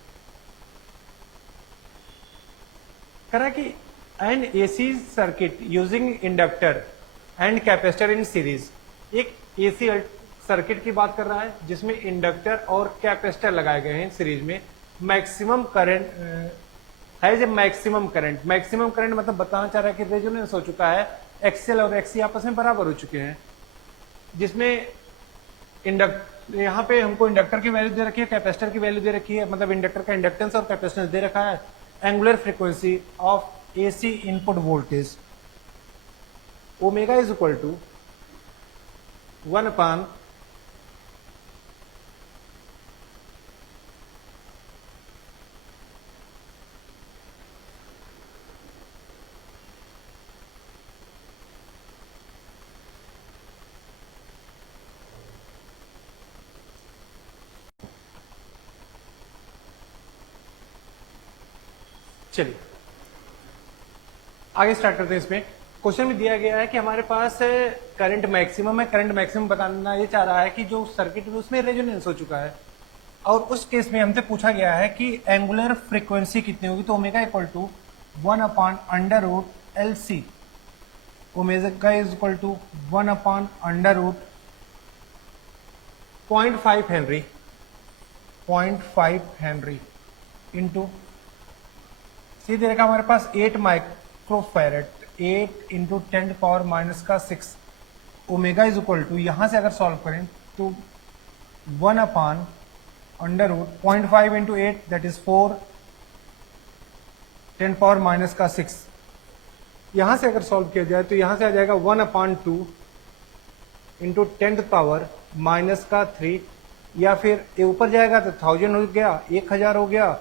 करा कि N AC circuit using inductor and capacitor in series. एक एसी सर्किट की बात कर रहा है जिसमें इंडक्टर और कैपेसिटर लगाए गए हैं सीरीज में। मैक्सिमम करंट है जो मैक्सिमम करंट मतलब बताना चाह रहा है कि रेजोनेंस हो चुका है, एक्सएल और एक्सी आपस में बराबर हो चुके हैं, जिसमें यहाँ पे हमको इंडक्टर की वैल्यू दे रखी है, कैपेसिटर की वैल्यू दे रखी है, मतलब इंडक्टर का इंडक्टेंस और कैपेसिटेंस दे रखा है। Angular frequency of AC input voltage omega is equal to 1/, चलिए आगे स्टार्ट करते हैं। इसमें क्वेश्चन में दिया गया है कि हमारे पास करंट मैक्सिमम है। करंट मैक्सिमम बताना ये चाह रहा है कि जो सर्किट है उसमें रेजोनेंस हो चुका है, और उस केस में हमसे पूछा गया है कि एंगुलर फ्रीक्वेंसी कितनी होगी। तो omega equal to 1/√LC, omega is equal to 1/√0.5 henry, 0.5 henry into सीधे रखा हमारे पास 8 microfarad, 8 into 10⁻⁻⁶। Omega is equal to, यहां से अगर सॉल्व करें तो 1/√0.5 इंटू 8 दैट इज 4 10⁻⁻⁶। यहां से अगर सॉल्व किया जाए तो यहां से आ जाएगा 1/2 इंटू 10⁻⁻3, या फिर ये ऊपर जाएगा तो 1000 हो गया, 1000 हो गया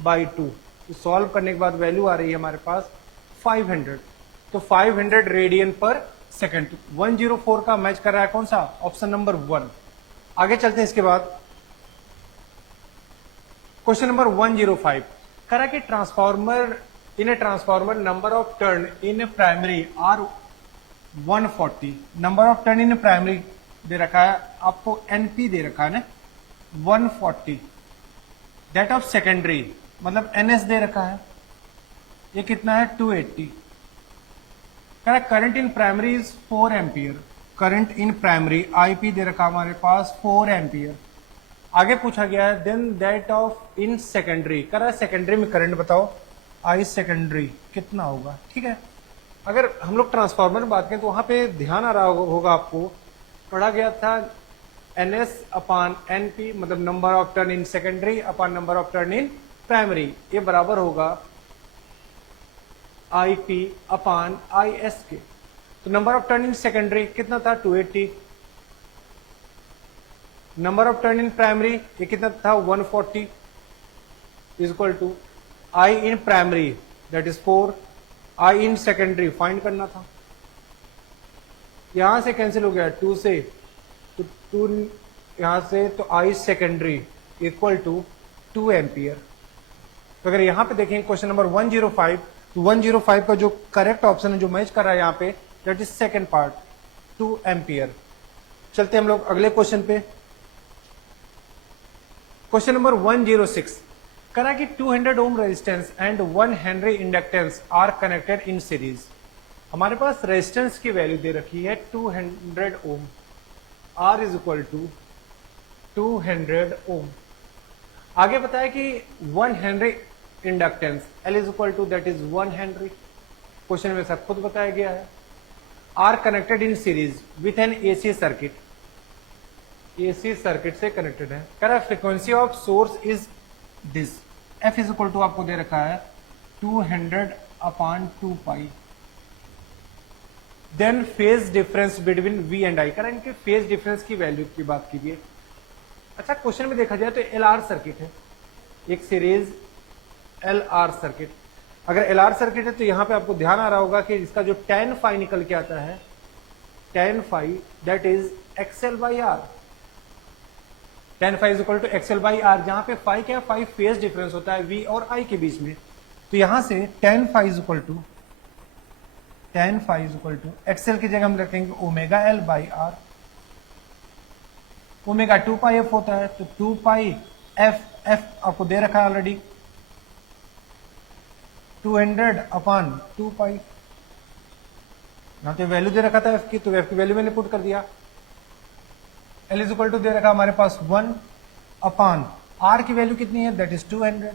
बाई 2। तो सॉल्व करने के बाद वैल्यू आ रही है हमारे पास 500। तो 500 रेडियन पर सेकंड। 104 का मैच कर रहा है कौन सा? Option number 1। आगे चलते हैं। इसके बाद क्वेश्चन नंबर 105 करा कि transformer in a transformer number of turn in primary are 140। Number of turn in primary दे रखा है आपको, एनपी दे रखा है ना 140, दैट ऑफ सेकेंडरी मतलब एनएस दे रखा है, ये कितना है 280। Current in primary is 4 ampere. Current in primary IP दे रखा हमारे पास 4 एम्पियर। आगे पूछा गया है then that of in secondary, करा सेकेंडरी में करंट बताओ, आई सेकेंडरी कितना होगा। ठीक है, अगर हम लोग ट्रांसफार्मर में बात करें तो वहां पे ध्यान आ रहा होगा आपको, पढ़ा गया था NS/NP मतलब number of turn in secondary upon number of turn in primary, ये बराबर होगा IP/IS के। तो number of turn in secondary कितना था 280, number of turn in primary ये कितना था 140, is equal to I in primary that is 4, I in secondary find करना था। यहां से कैंसिल हो गया 2 से, तो 2 यहां से, तो आई सेकेंडरी इक्वल टू 2 एम्पियर। तो अगर यहां पे देखें क्वेश्चन नंबर 105, तो 105 का जो करेक्ट ऑप्शन है जो मैच कर रहा है यहाँ पे that is second part 2 ampere. चलते हम लोग अगले क्वेश्चन पे। क्वेश्चन नंबर 106 करा कि 200 ohm resistance and 1 henry inductance are connected in series. हमारे पास रेजिस्टेंस की वैल्यू दे रखी है 200 ohm, R is equal to 200 ohm. आगे बताया कि 1 henry inductance L is equal to that is 1 henry. Question में सब खुद बताया गया है। Are connected in series with an AC circuit, AC circuit से कनेक्टेड है। कह रहा है frequency of source is this, F is equal to आपको दे रखा है 200/2 pi, then phase difference between V and I. कह रहा है इनके फेज डिफरेंस की वैल्यू की बात कीजिए। अच्छा क्वेश्चन में देखा जाए तो एल आर सर्किट है, एक सीरीज एल आर सर्किट। अगर एल आर सर्किट है तो यहां पे आपको ध्यान आ रहा होगा कि इसका जो tan फाई निकल के आता है, tan phi that is XL by R, tan phi is equal to XL by R, जहां पे फाई क्या है, फाई फेज डिफरेंस होता है वी और आई के बीच में। तो यहां से tan phi is equal to XL की जगह हम रखेंगे omega L by R, omega 2 pi F होता है, तो 2 पाई एफ आपको दे रखा है ऑलरेडी 200/2 पाई। यहां तो वैल्यू दे रखा था एफ की, तो एफ की वैल्यू मैंने पुट कर दिया। एल इज इक्वल टू दे रखा हमारे पास 1/आर की वैल्यू कितनी है, दैट इज 200।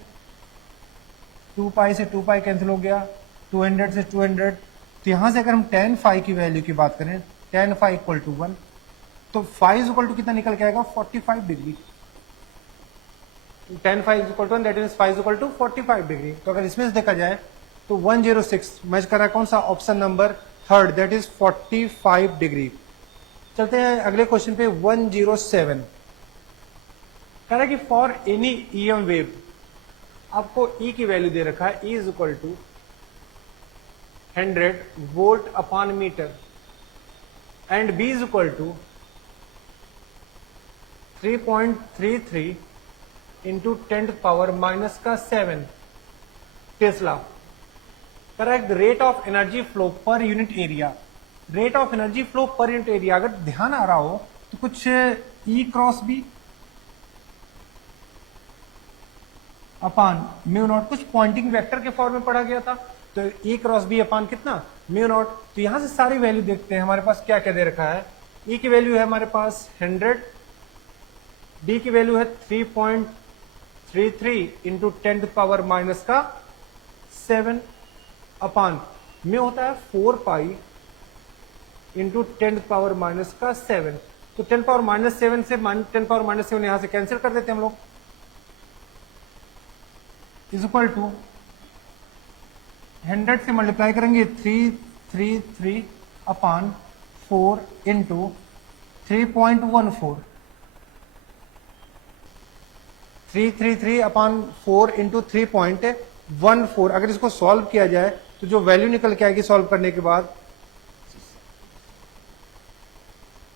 2 पाई से 2 पाई कैंसिल हो गया, 200 से 200। तो यहां से अगर हम tan फाई की वैल्यू की बात करें, tan फाई इक्वल टू 1, तो फाई इज इक्वल टू कितना निकल के आएगा, 45 degree. tan phi is equal to 1, that is phi is equal to 45 degree. तो अगर इसमें से देखा जाए तो 106 मैच कर रहा है कौन सा, option number third, that is 45 degree. चलते हैं अगले क्वेश्चन पे 107। कह रहा है कि फॉर एनी ईएम वेव आपको ई की वैल्यू दे रखा है, E is equal to 100 volt upon metre and B is equal to 3.33 into 10⁻⁻⁷ tesla. Correct, rate of energy flow per unit area, rate of energy flow per unit area अगर ध्यान आ रहा हो तो कुछ E cross B upon mu naught, कुछ Poynting vector के form में पढ़ा गया था। तो ई क्रॉस बी अपान कितना, म्यू नॉट। तो यहां से सारी वैल्यू देखते हैं हमारे पास क्या क्या दे रखा है। ई की वैल्यू है हमारे पास 100, डी की वैल्यू है 3.33 इंटू 10⁻⁻⁷ अपान म्यू होता है 4 पाई इंटू 10⁻⁻⁷। तो 10⁻⁷ से 10⁻⁷ यहां से कैंसिल कर देते हैं हम लोग, इज इक्वल टू 100 से मल्टीप्लाई करेंगे 333 अपान 4 इंटू 3.14, 333 अपान 4 इंटू 3.14। अगर इसको सॉल्व किया जाए तो जो वैल्यू निकल के आएगी सॉल्व करने के बाद,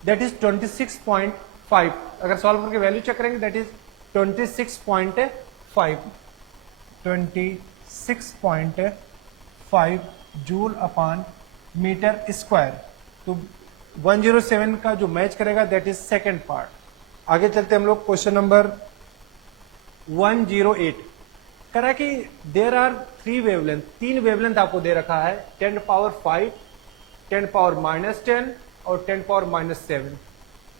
दैट इज 26.5। अगर सॉल्व करके वैल्यू चेक करेंगे that is 26.5 joule upon metre square. तो 107 का जो मैच करेगा दैट इज सेकेंड पार्ट। आगे चलते हम लोग क्वेश्चन नंबर 108। कह रहा है कि देर आर 3 वेवलेंथ, 3 वेवलेंथ आपको दे रखा है 10⁻⁵, 10⁻⁻⁻ और 10⁻⁻⁷।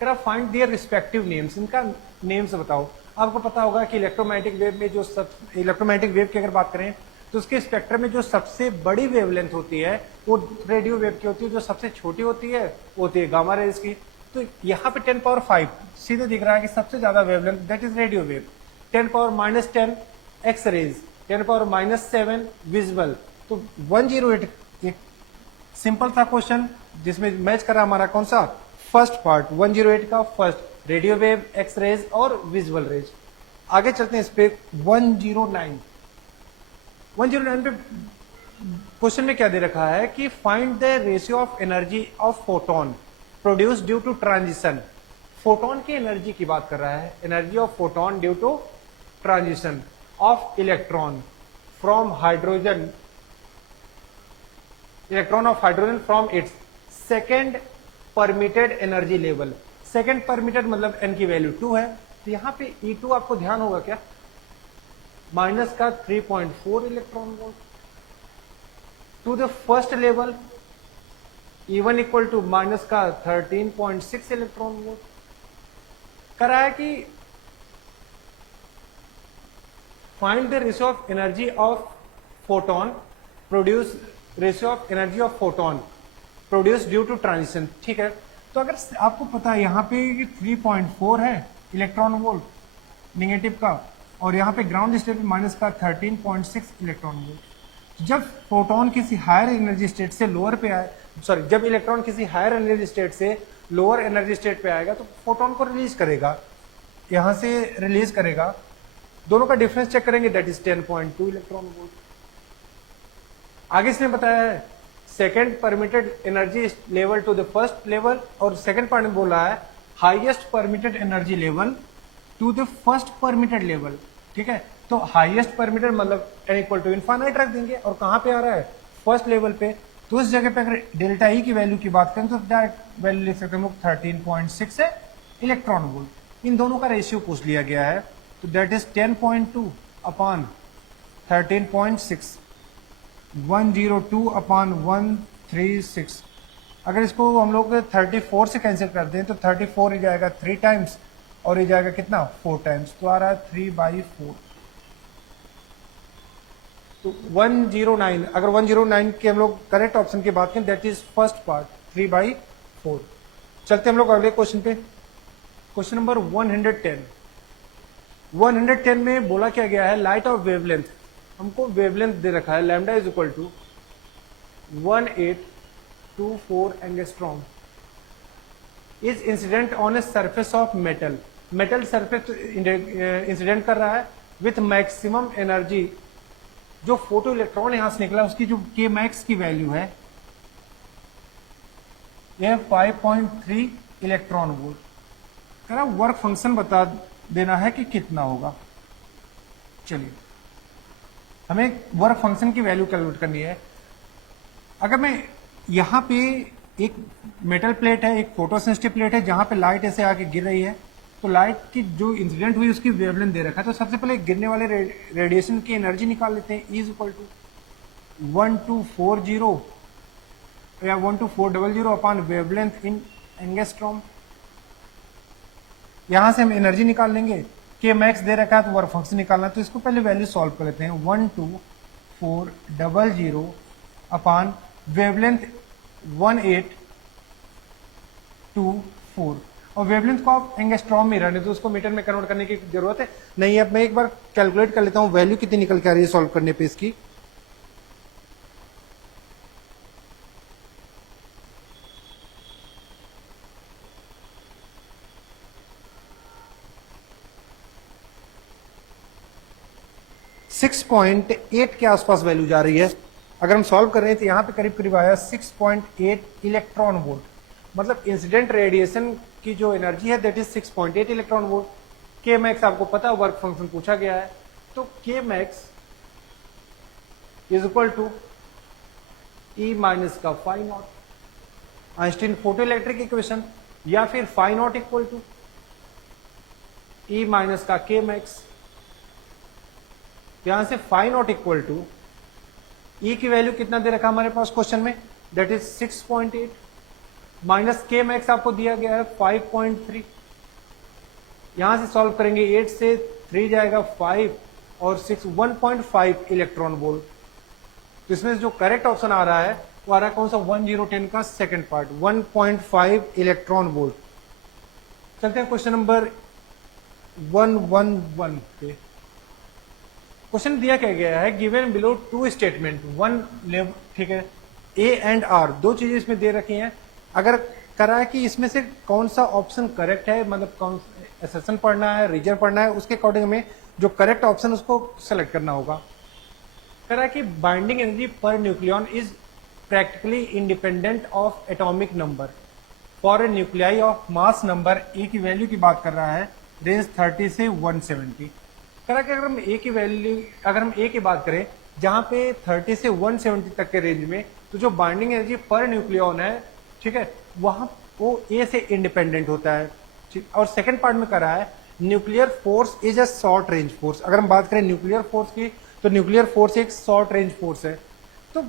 कह रहा फाइंड देयर रिस्पेक्टिव नेम्स, इनका नेम्स बताओ। आपको पता होगा कि इलेक्ट्रोमैग्नेटिक वेव में जो इलेक्ट्रोमैग्नेटिक वेव की अगर बात करें तो उसके स्पेक्ट्रम में जो सबसे बड़ी वेवलेंथ होती है वो रेडियो वेव की होती है, जो सबसे छोटी होती है वो होती है गामा रेज की। तो यहाँ पे 10⁻⁵ सीधे दिख रहा है कि सबसे ज्यादा wavelength that is radio wave, 10⁻⁻⁻ X rays, 10⁻⁻⁷ visible. तो 108 एक सिंपल था क्वेश्चन जिसमें मैच करा हमारा कौन सा, फर्स्ट पार्ट 108 का first, radio wave, X rays और विजुअल रेज। आगे चलते हैं इस पे 109 पे क्वेश्चन में क्या दे रखा है कि find the ratio of energy of photon produce due to transition. Photon की एनर्जी की बात कर रहा है, energy of photon due to transition of electron from hydrogen, electron of hydrogen from its second permitted energy level. Second permitted मतलब N की value 2 है। तो यहां पे E2 आपको ध्यान होगा क्या, माइनस का 3.4 electron volt to the first level, E1 equal to minus का 13.6 इलेक्ट्रॉन वोल्ट। करा है कि find the ratio of energy of photon produce, ratio of energy of photon produce due to transition, ठीक है। तो अगर आपको पता है यहाँ पे 3.4 है इलेक्ट्रॉन वोल्ट निगेटिव का, और यहाँ पे ग्राउंड स्टेट पे माइनस का 13.6 इलेक्ट्रॉन वोल्ट। जब फोटोन किसी हायर एनर्जी स्टेट से लोअर पे आए, सॉरी, जब इलेक्ट्रॉन किसी हायर एनर्जी स्टेट से लोअर एनर्जी स्टेट पे आएगा तो फोटोन को रिलीज करेगा, यहाँ से रिलीज करेगा। दोनों का डिफरेंस चेक करेंगे, दैट इज 10.2 इलेक्ट्रॉन वोल्ट। आगे इसने बताया है second permitted energy level to the first level, और सेकेंड पार्ट में बोला है highest permitted energy level to the first permitted level, ठीक है। तो हाईएस्ट परमिटेड मतलब n इक्वल टू इनफाइनाइट रख देंगे, और कहां पे आ रहा है, फर्स्ट लेवल पे। तो इस जगह पे अगर डेल्टा ई की वैल्यू की बात करें तो डायरेक्ट वैल्यू लिख सकते हैं 13.6 है इलेक्ट्रॉन वोल्ट। इन दोनों का रेशियो पूछ लिया गया है, तो दैट इज 10.2 अपॉन 13.6, 102 अपॉन 136। अगर इसको हम लोग 34 से कैंसिल कर दें तो 34 ही जाएगा 3 टाइम्स, और ये जाएगा कितना 4 टाइम्स, तो आ रहा है 3/4। तो 109, अगर 109 के हम लोग करेक्ट ऑप्शन की बात करें, दैट इज फर्स्ट पार्ट 3/4। चलते हम लोग अगले क्वेश्चन पे, क्वेश्चन नंबर 110। 110 में बोला क्या गया है, लाइट ऑफ वेवलेंथ, हमको वेवलेंथ दे रखा है, lambda is equal to 1824 angstrom, is incident on a surface of metal. Metal surface incident कर रहा है विथ मैक्सिमम एनर्जी। जो फोटो इलेक्ट्रॉन यहां से निकला उसकी जो के मैक्स की वैल्यू है यह 5.3 इलेक्ट्रॉन वोल्ट। कह रहा वर्क फंक्शन बता देना है कि कितना होगा। चलिए हमें वर्क फंक्शन की वैल्यू कैलकुलेट करनी है। अगर मैं यहां पे एक मेटल प्लेट है, एक फोटोसेंसिटिव प्लेट है जहां पे लाइट ऐसे आके गिर रही है, तो लाइट की जो इंसिडेंट हुई उसकी वेवलेंथ दे रखा है। तो सबसे पहले गिरने वाले रेडिएशन की एनर्जी निकाल लेते हैं, E इज इक्वल टू 1240 या 12400 अपॉन वेवलेंथ इन एंगस्ट्रॉम। यहां से हम एनर्जी निकाल लेंगे, के मैक्स दे रखा है तो वर्क फंक्शन निकालना, तो इसको पहले वैल्यू सॉल्व कर लेते हैं। 12400 अपॉन वेवलेंथ 1824, और वेवलेंथ को आप एंगस्ट्रॉम में रहने तो उसको मीटर में कन्वर्ट करने की जरूरत है नहीं। अब मैं एक बार कैलकुलेट कर लेता हूं वैल्यू कितनी निकल के आ रही है सॉल्व करने पे इसकी। सिक्स 6.8 के आसपास वैल्यू जा रही है। अगर हम सॉल्व कर रहे हैं तो यहां पे करीब करीब आया 6.8 इलेक्ट्रॉन वोल्ट। मतलब इंसिडेंट रेडिएशन की जो एनर्जी है दैट इज 6.8 इलेक्ट्रॉन वोल्ट। के मैक्स आपको पता है, वर्क फंक्शन पूछा गया है, तो K max is equal to E minus का phi naught, Einstein photo electric equation, या फिर phi naught equal to E minus का के मैक्स। यहां से phi naught equal to E की वैल्यू कितना दे रखा हमारे पास क्वेश्चन में, that is 6.8 minus K max आपको दिया गया है 5.3। यहां से सॉल्व करेंगे, 8 से 3 जाएगा 5 और 6 1.5 इलेक्ट्रॉन वोल्ट। तो इसमें जो करेक्ट ऑप्शन आ रहा है वो आ रहा है कौन सा, 1010 का सेकंड पार्ट 1.5 इलेक्ट्रॉन वोल्ट। चलते हैं क्वेश्चन नंबर 111 पे। क्वेश्चन दिया क्या गया है, given below two statement one level, ठीक है, ए एंड आर, दो चीजें इसमें दे रखी हैं। अगर करा है कि इसमें से कौन सा ऑप्शन करेक्ट है, मतलब कौन एसेशन पढ़ना है, रीजन पढ़ना है, उसके अकॉर्डिंग में जो करेक्ट ऑप्शन उसको सेलेक्ट करना होगा। कह रहा है कि binding energy per nucleon is practically independent of atomic number for a nuclei of mass number. A की वैल्यू की बात कर रहा है रेंज 30 से 170। कह रहा है कि अगर हम ए की वैल्यू, अगर हम ए की बात करें जहां पे 30 से 170 तक के रेंज में, तो जो बाइंडिंग एनर्जी पर न्यूक्लियन है, ठीक है, वहां वो ए से इंडिपेंडेंट होता है। और सेकंड पार्ट में कर रहा है nuclear force is a short range force. अगर हम बात करें न्यूक्लियर फोर्स की, तो न्यूक्लियर फोर्स एक शॉर्ट रेंज फोर्स है। तो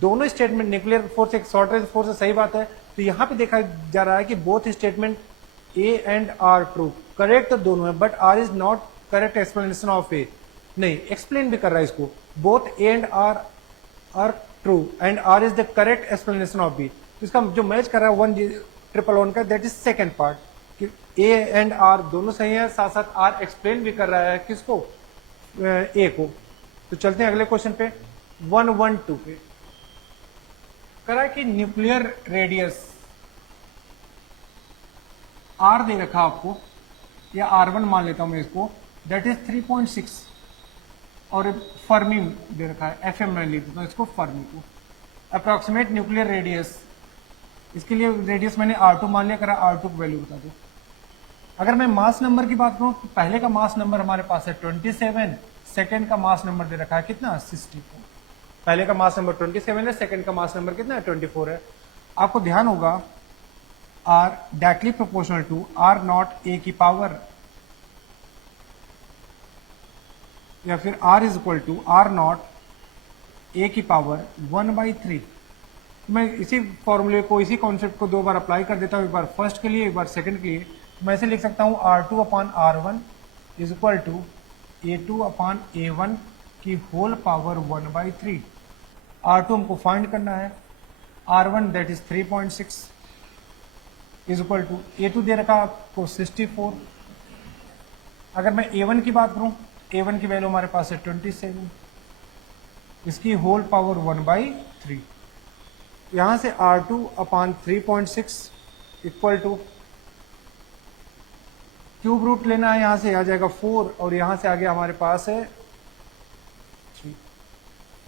दोनों स्टेटमेंट, न्यूक्लियर फोर्स एक शॉर्ट रेंज फोर्स है, सही बात है। तो यहां पे देखा जा रहा है कि both statement A and R true, correct तो दोनों है, but R is not correct explanation of A. नहीं, एक्सप्लेन भी कर रहा है इसको, both A and R true and R is the correct explanation of B. तो इसका जो मैच कर रहा है 1 का, दैट इज सेकेंड पार्ट कि ए एंड आर दोनों सही है, साथ साथ आर एक्सप्लेन भी कर रहा है किसको, ए को। तो चलते हैं अगले क्वेश्चन पे 112 पे। करा कि न्यूक्लियर रेडियस आर दे रखा आपको, या R1 मान लेता हूं मैं इसको, दैट इज 3.6, और फर्मी दे रखा है, FM में लिख देता हूं इसको फर्मी को। अप्रोक्सीमेट न्यूक्लियर रेडियस, इसके लिए रेडियस मैंने R2 मान लिया, करा R2 की वैल्यू बता दो। अगर मैं मास नंबर की बात करूं तो पहले का मास नंबर हमारे पास है 27, सेकेंड का मास नंबर दे रखा है कितना 64। पहले का मास नंबर 27 है, सेकेंड का मास नंबर कितना है 24 है। आपको ध्यान होगा R directly proportional to R naught A की पावर, या फिर R is equal to R naught A की पावर 1/3। मैं इसी फॉर्मूले को, इसी कॉन्सेप्ट को दो बार अप्लाई कर देता हूं, एक बार फर्स्ट के लिए एक बार सेकंड के लिए। मैं ऐसे लिख सकता हूं R2/R1 is equal to A2/A1 की होल पावर 1/3। R2 हमको फाइंड करना है, R1 that is 3.6 is equal to A2 दे रखा आपको 64। अगर मैं A1 की बात करूं, A1 की वैल्यू हमारे पास है 27, इसकी होल पावर 1/3। यहां से R2/3.6 equal two cube root लेना है, यहां से आ जाएगा 4, और यहां से आगे हमारे पास है 3,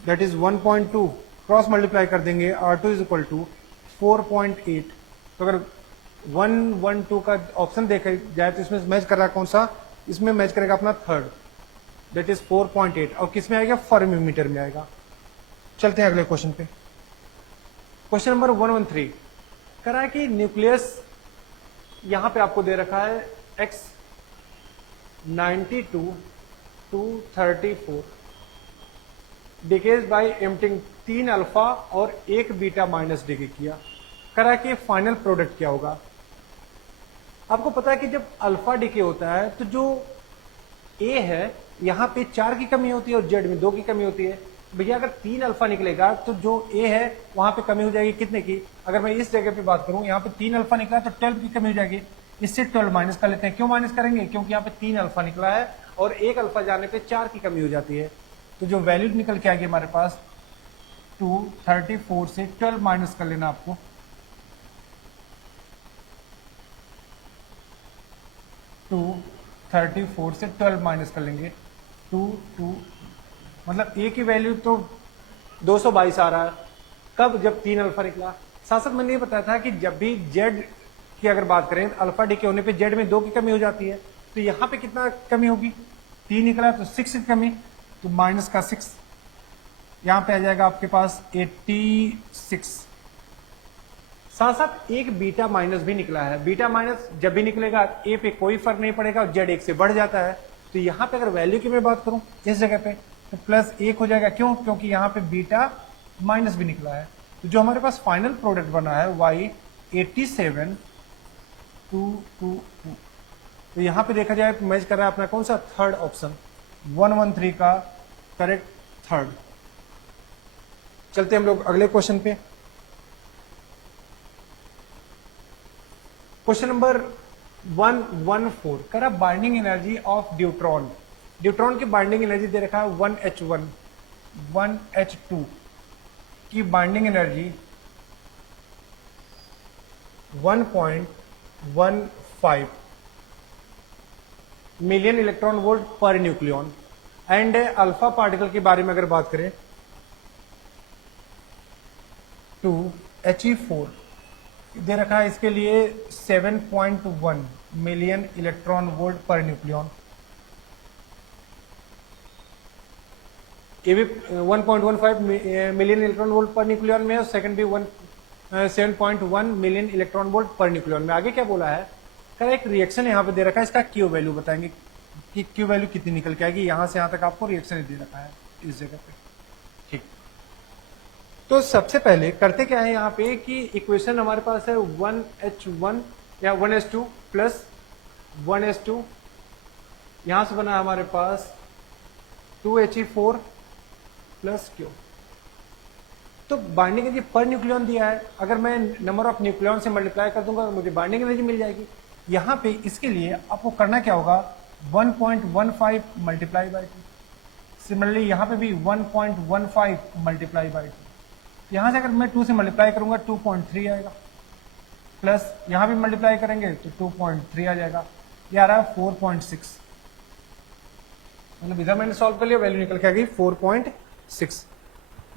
दैट इज 1.2। क्रॉस मल्टीप्लाई कर देंगे, R2 इज इक्वल टू 4.8। तो अगर 112 का ऑप्शन देखा जाए तो इसमें मैच कर रहा है कौन सा, इसमें मैच करेगा अपना थर्ड, दैट इज 4.8, और किस में आएगा फर्मीमीटर में आएगा। चलते हैं अगले क्वेश्चन पे। क्वेश्चन नंबर 113 करा है कि न्यूक्लियस यहां पे आपको दे रखा है x 92 to 34 decays by emitting 3 alpha और 1 बीटा माइनस डिके किया। करा कि फाइनल प्रोडक्ट क्या होगा। आपको पता है कि जब अल्फा डिके होता है तो जो ए है यहां पे 4 की कमी होती है और जेड में 2 की कमी होती है। भैया अगर 3 अल्फा निकलेगा तो जो ए है वहां पे कमी हो जाएगी कितने की। अगर मैं इस जगह पे बात करूं, यहाँ पे 3 अल्फा निकला तो 12 की कमी हो जाएगी। इससे 12 माइनस कर लेते हैं। क्यों माइनस करेंगे, क्योंकि यहाँ पे 3 अल्फा निकला है और 1 अल्फा जाने पे 4 की कमी हो जाती है। तो जो वैल्यू निकल के आएगी हमारे पास 234 से 12 माइनस कर लेना आपको, टू 34 से 12 माइनस कर लेंगे 2 मतलब ए की वैल्यू तो 222 आ रहा है। कब, जब 3 अल्फा निकला। साथ साथ मैंने ये बताया था कि जब भी जेड की अगर बात करें तो अल्फा डी के होने पे जेड में 2 की कमी हो जाती है। तो यहाँ पे कितना कमी होगी, 3 निकला तो 6 की कमी, तो माइनस का 6 यहाँ पे आ जाएगा आपके पास 86। साथ साथ एक बीटा माइनस भी निकला है। बीटा माइनस जब भी निकलेगा ए पे कोई फर्क नहीं पड़ेगा और जेड 1 से बढ़ जाता है। तो यहाँ पे अगर वैल्यू की मैं बात करूं इस जगह पे तो प्लस 1 हो जाएगा। क्यों, क्योंकि यहाँ पे बीटा माइनस भी निकला है। तो जो हमारे पास फाइनल प्रोडक्ट बना है y 87 222। तो यहाँ पे देखा जाए मैच कर रहा है अपना कौन सा, थर्ड ऑप्शन 113 का करेक्ट थर्ड। चलते हम लोग अगले क्वेश्चन पे। क्वेश्चन नंबर 114 करा binding energy of deuteron. Deuteron की बाइंडिंग एनर्जी दे रखा है 1H1 1H2 की binding energy 1.15 million electron volt per nucleon. And alpha particle के बारे में अगर बात करें तो He4 दे रखा है इसके लिए 7.1 million electron volt per nucleon. ये भी 1.15 million electron volt per nucleon में, और सेकंड भी 7.1 million electron volt per nucleon में। आगे क्या बोला है, कल एक रिएक्शन यहाँ पे दे रखा है, इसका क्यू वैल्यू बताएंगे कि क्यू वैल्यू कितनी निकल के आएगी। यहां से यहां तक आपको रिएक्शन दे रखा है इस जगह पे। ठीक, तो सबसे पहले करते क्या है यहाँ पे कि इक्वेशन हमारे पास है 1H1 या 1H2 प्लस 1H2, यहां से बना हमारे पास 2He4 प्लस क्यू। तो बाइंडिंग एनर्जी पर न्यूक्लियन दिया है, अगर मैं नंबर ऑफ न्यूक्लियन से मल्टीप्लाई कर दूंगा तो मुझे बाइंडिंग एनर्जी मिल जाएगी। यहाँ पे इसके लिए आपको करना क्या होगा, 1.15 मल्टीप्लाई बाई 2। सिमिलरली यहाँ पे भी 1.15 मल्टीप्लाई बाई 2। यहाँ से अगर मैं 2 से मल्टीप्लाई करूंगा 2.3 आएगा, प्लस यहाँ भी मल्टीप्लाई करेंगे तो 2.3 आ जाएगा, ये आ रहा है 4.6। मतलब इधर मैंने सॉल्व कर लिया, वैल्यू निकल के आ गई 4.6।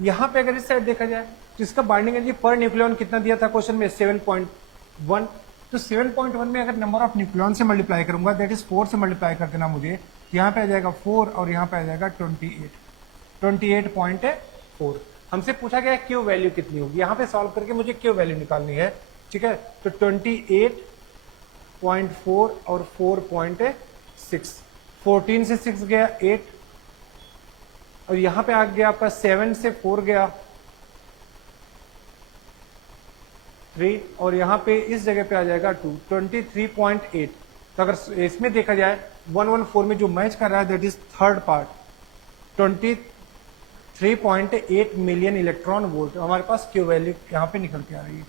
यहाँ पे अगर इस साइड देखा जाए तो इसका बाइंडिंग एनर्जी पर न्यूक्लियन कितना दिया था क्वेश्चन में, 7.1। तो 7.1 में अगर नंबर ऑफ न्यूक्लियन से मल्टीप्लाई करूंगा, दैट इज 4 से मल्टीप्लाई कर देना मुझे, यहाँ पे आ जाएगा 4 और यहाँ पे आ जाएगा 28.4। हमसे पूछा गया क्यू वैल्यू कितनी होगी, यहाँ पे सॉल्व करके मुझे क्यू वैल्यू निकालनी है, ठीक है। तो 28.4 और 4.6, 14 से 6 गया 8, और यहां पे आ गया आपका 7 से 4 गया 3, और यहां पे इस जगह पे आ जाएगा 2, 23.8। तो अगर इसमें देखा जाए 114 में जो मैच कर रहा है that is third part, 23.8 million electron volt हमारे पास क्यू वैल्यू यहां पे निकल के आ रही है।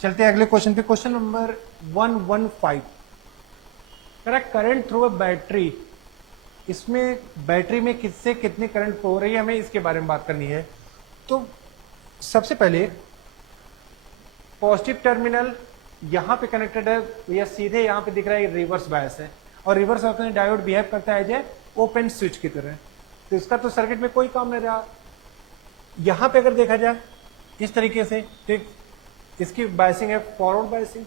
चलते हैं अगले क्वेश्चन पे, question number 115। Correct current through a battery, इसमें बैटरी में किससे कितनी करंट फ्लो हो रही है, हमें इसके बारे में बात करनी है। तो सबसे पहले पॉजिटिव टर्मिनल यहां पे कनेक्टेड है, या सीधे यहां पे दिख रहा है रिवर्स बायस है, और रिवर्स अपने डायोड बिहेव करता है एज ए ओपन स्विच की तरह, तो इसका तो सर्किट में कोई काम नहीं रहा। यहां पे अगर देखा जाए इस तरीके से, तो इसकी बायसिंग है फॉरवर्ड बायसिंग,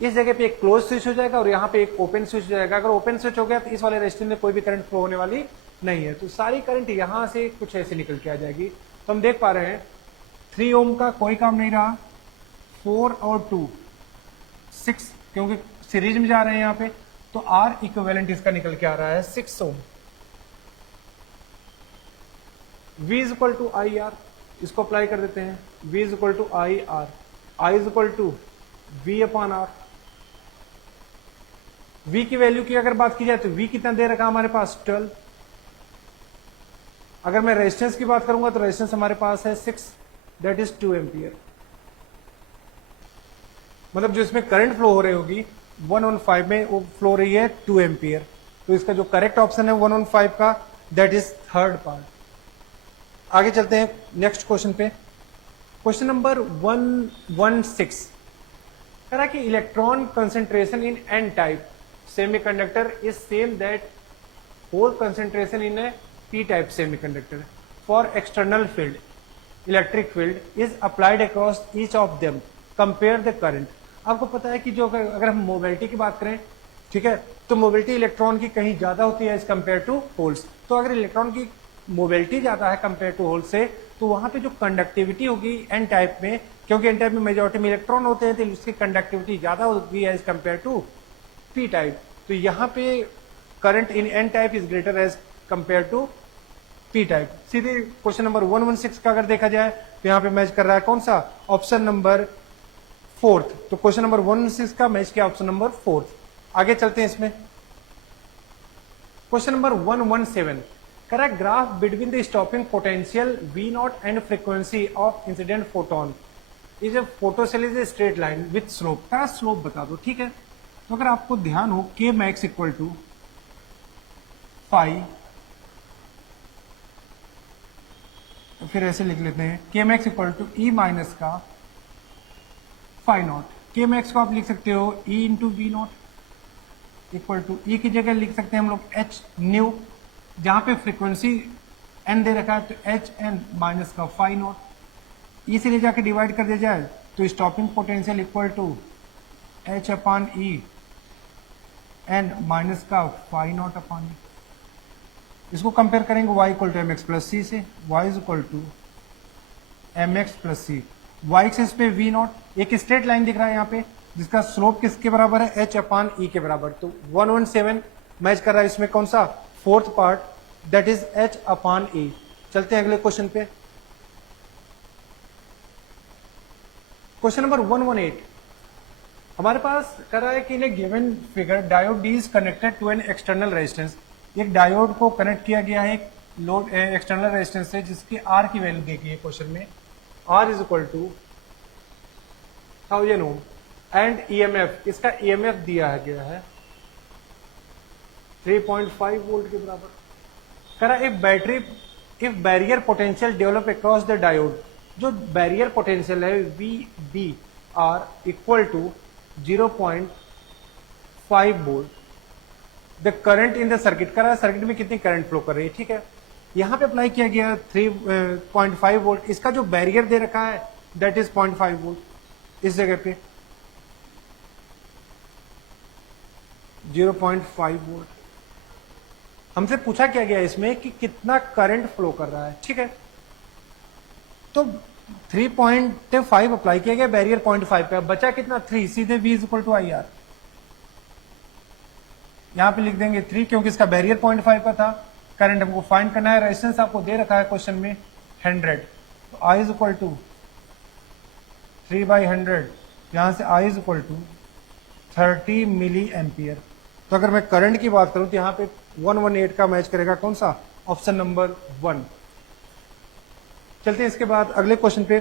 इस जगह पे एक क्लोज स्विच हो जाएगा और यहाँ पे एक ओपन स्विच हो जाएगा। अगर ओपन स्विच हो गया तो इस वाले रेजिस्टेंस में कोई भी करंट फ्लो होने वाली नहीं है, तो सारी करंट यहाँ से कुछ ऐसे निकल के आ जाएगी। तो हम देख पा रहे हैं 3 ओम का कोई काम नहीं रहा, 4 और 2 6, क्योंकि सीरीज में जा रहे हैं यहाँ पे, तो आर इक्विवेलेंट इसका निकल के आ रहा है 6 ohm. V is equal to I R, इसको अप्लाई कर देते हैं, V is equal to I R, I is equal to V upon R. V की वैल्यू की अगर बात की जाए तो V कितना दे रखा हमारे पास 12। अगर मैं रेजिस्टेंस की बात करूंगा तो रेजिस्टेंस हमारे पास है 6, दैट इज 2 एम्पियर। मतलब जो इसमें करंट फ्लो हो रही होगी 115 में, वो फ्लो हो रही है 2 एम्पियर। तो इसका जो करेक्ट ऑप्शन है 115 का, दैट इज थर्ड पार्ट। आगे चलते हैं नेक्स्ट क्वेश्चन पे, क्वेश्चन नंबर 116। करा कि electron concentration in N type semiconductor is same that hole concentration in a P type semiconductor for external field electric field is applied across each of them, compare the current. आपको पता है कि जो अगर हम mobility की बात करें, ठीक है, तो मोबिलिटी इलेक्ट्रॉन की कहीं ज्यादा होती है एज कंपेयर टू होल्स। तो अगर इलेक्ट्रॉन की मोबिलिटी ज्यादा है कंपेयर टू होल से, तो वहां पे जो कंडक्टिविटी होगी एन टाइप में, क्योंकि एन टाइप में मेजॉरिटी में इलेक्ट्रॉन होते हैं, तो उसकी कंडक्टिविटी ज्यादा होगी as compare to P type. तो यहाँ पे current in N type is greater as compare to P type. सीधे क्वेश्चन नंबर 116 का अगर देखा जाए तो यहाँ पे मैच कर रहा है कौन सा, ऑप्शन नंबर 4। तो क्वेश्चन नंबर 116 का मैच किया ऑप्शन नंबर 4। आगे चलते हैं इसमें, question number 117। Correct graph between the stopping potential V naught and frequency of incident photon is a photo cell is a straight line with slope. का slope बता दो, ठीक है। तो अगर आपको ध्यान हो K max equal to phi, तो फिर ऐसे लिख लेते हैं K max equal to E minus का फाई नॉट। K मैक्स को आप लिख सकते हो E into V naught equal to E की जगह लिख सकते हैं हम लोग H न्यू, जहां पे फ्रीक्वेंसी n दे रखा है तो एच एन माइनस का फाई नॉट, ई से ले जाके डिवाइड कर दिया जाए तो stopping potential equal to H upon E N minus का फाई नॉट अपान ई। इसको कंपेयर करेंगे y equal to M X plus C से, y is equal to M X plus C, Y axis पे V naught, एक straight line दिख रहा है यहाँ पे जिसका स्लोप किसके बराबर है, एच अपान ई के बराबर। तो 117 मैच कर रहा है इसमें कौन सा, fourth part, that is H upon E. चलते हैं अगले क्वेश्चन पे, क्वेश्चन नंबर 118। हमारे पास कर रहा है कि in a given figure diode D is connected to an external resistance. एक डायोड को कनेक्ट किया गया है लोड एक्सटर्नल रेजिस्टेंस से जिसकी आर की वैल्यू दी गई है क्वेश्चन में, R is equal to 1000 ohm and EMF, इसका ईएमएफ दिया गया है 3.5 वोल्ट के बराबर। करा if battery if barrier potential develop across the diode, जो बैरियर पोटेंशियल है V B are equal to 0.5 volt, the current in the circuit, करा सर्किट में कितनी करंट फ्लो कर रही है, ठीक है। यहां पे अप्लाई किया गया 3.5 वोल्ट, इसका जो बैरियर दे रखा है दैट इज 0.5 वोल्ट, इस जगह पे 0.5 वोल्ट। हमसे पूछा क्या गया इसमें कि कितना करंट फ्लो कर रहा है, ठीक है। तो 3.5 अप्लाई किया गया, बैरियर 0.5 का, बचा कितना 3, सीधे V is equal to I R, यहां पे लिख देंगे 3 क्योंकि इसका बैरियर 0.5 का था। करंट हमको फाइंड करना है, रेजिस्टेंस आपको दे रखा है क्वेश्चन में 100, तो I इज इक्वल टू 3/100, यहां से I is equal to 30 milli ampere. तो अगर मैं करंट की बात करूं तो यहां पे 118 का मैच करेगा कौन सा, ऑप्शन नंबर 1। चलते हैं इसके बाद अगले क्वेश्चन पे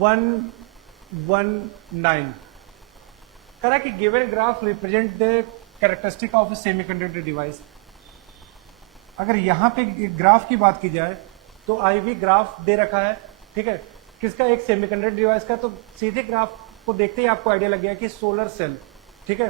119 करा कि given graph represent the characteristic of semiconductor device. अगर यहां पे ग्राफ की बात की जाए तो आईवी ग्राफ दे रखा है, ठीक है, किसका, एक सेमीकंडक्टर डिवाइस का। तो सीधे ग्राफ को देखते ही आपको आइडिया लग गया कि सोलर सेल, ठीक है,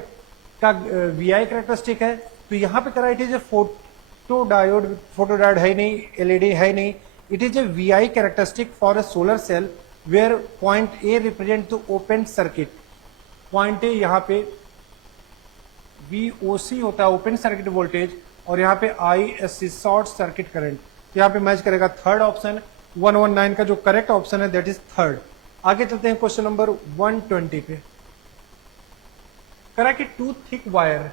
का वीआई कैरेक्टरिस्टिक है। तो यहां पे करा it is a photodiode, photodiode है नहीं, एलईडी है नहीं, it is a VI characteristic for a solar cell where point A represent to open circuit. Point A यहाँ पे VOC होता है ओपन सर्किट वोल्टेज, और यहाँ पे ISC शॉर्ट सर्किट करंट। यहाँ पे मैच करेगा थर्ड ऑप्शन, 119 का जो करेक्ट ऑप्शन है दैट इज थर्ड। आगे चलते हैं क्वेश्चन नंबर 120 पे। करा कि two thick wire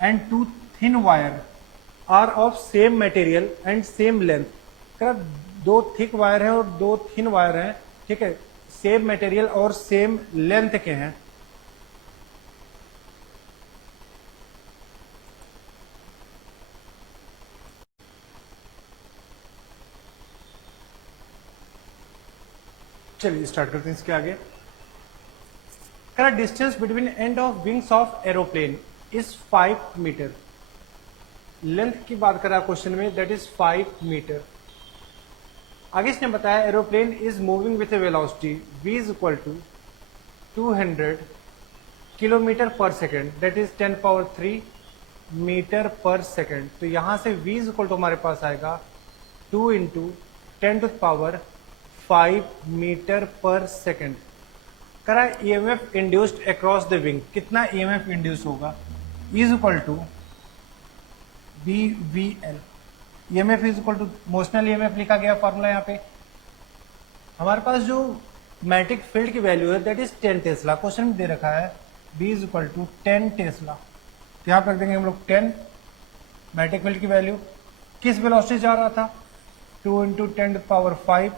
and two thin wire are of same material and same length. करा दो थिक वायर है और दो थिन वायर है, ठीक है, सेम मटेरियल और सेम लेंथ के हैं। चलिए स्टार्ट करते हैं इसके आगे। करा distance between end of wings of aeroplane is 5 metre. Length की बात करा क्वेश्चन में दैट इज 5 मीटर। आगे इसने बताया aeroplane is moving with a velocity v is equal to 200 kilometre per second, that is 10 power 3 metre per second. तो यहां से v इज इक्वल टू हमारे पास आएगा 2 into 10 to power 5 metre per second. करा EMF induced across the wing, कितना EMF induce होगा, is equal to BVL। EMF is equal to motional EMF लिखा गया फॉर्मूला। यहाँ पे हमारे पास जो मैग्नेटिक फील्ड की वैल्यू है दैट इज 10 टेस्ला, क्वेश्चन में दे रखा है B is equal to 10 tesla. तो यहाँ पर रख देंगे हम लोग 10 मैग्नेटिक फील्ड की वैल्यू, किस वेलोसिटी जा रहा था 2 इंटू 10 टू पावर 5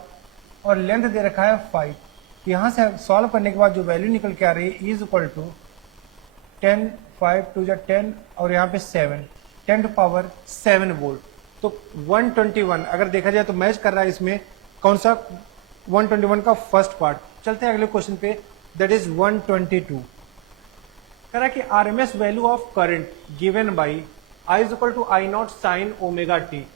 और लेंथ दे रखा है 5। तो यहाँ से सॉल्व करने के बाद जो वैल्यू निकल के आ रही है इज इक्वल टू 10, 5 टू 10 और यहाँ पे 7, 10 टू पावर 7 वोल्ट। तो 121 अगर देखा जाए तो मैच कर रहा है इसमें कौन सा, 121 का फर्स्ट पार्ट। चलते हैं अगले क्वेश्चन पे दैट इज 122। करा कि RMS value of current given by I is equal to I naught sine omega T.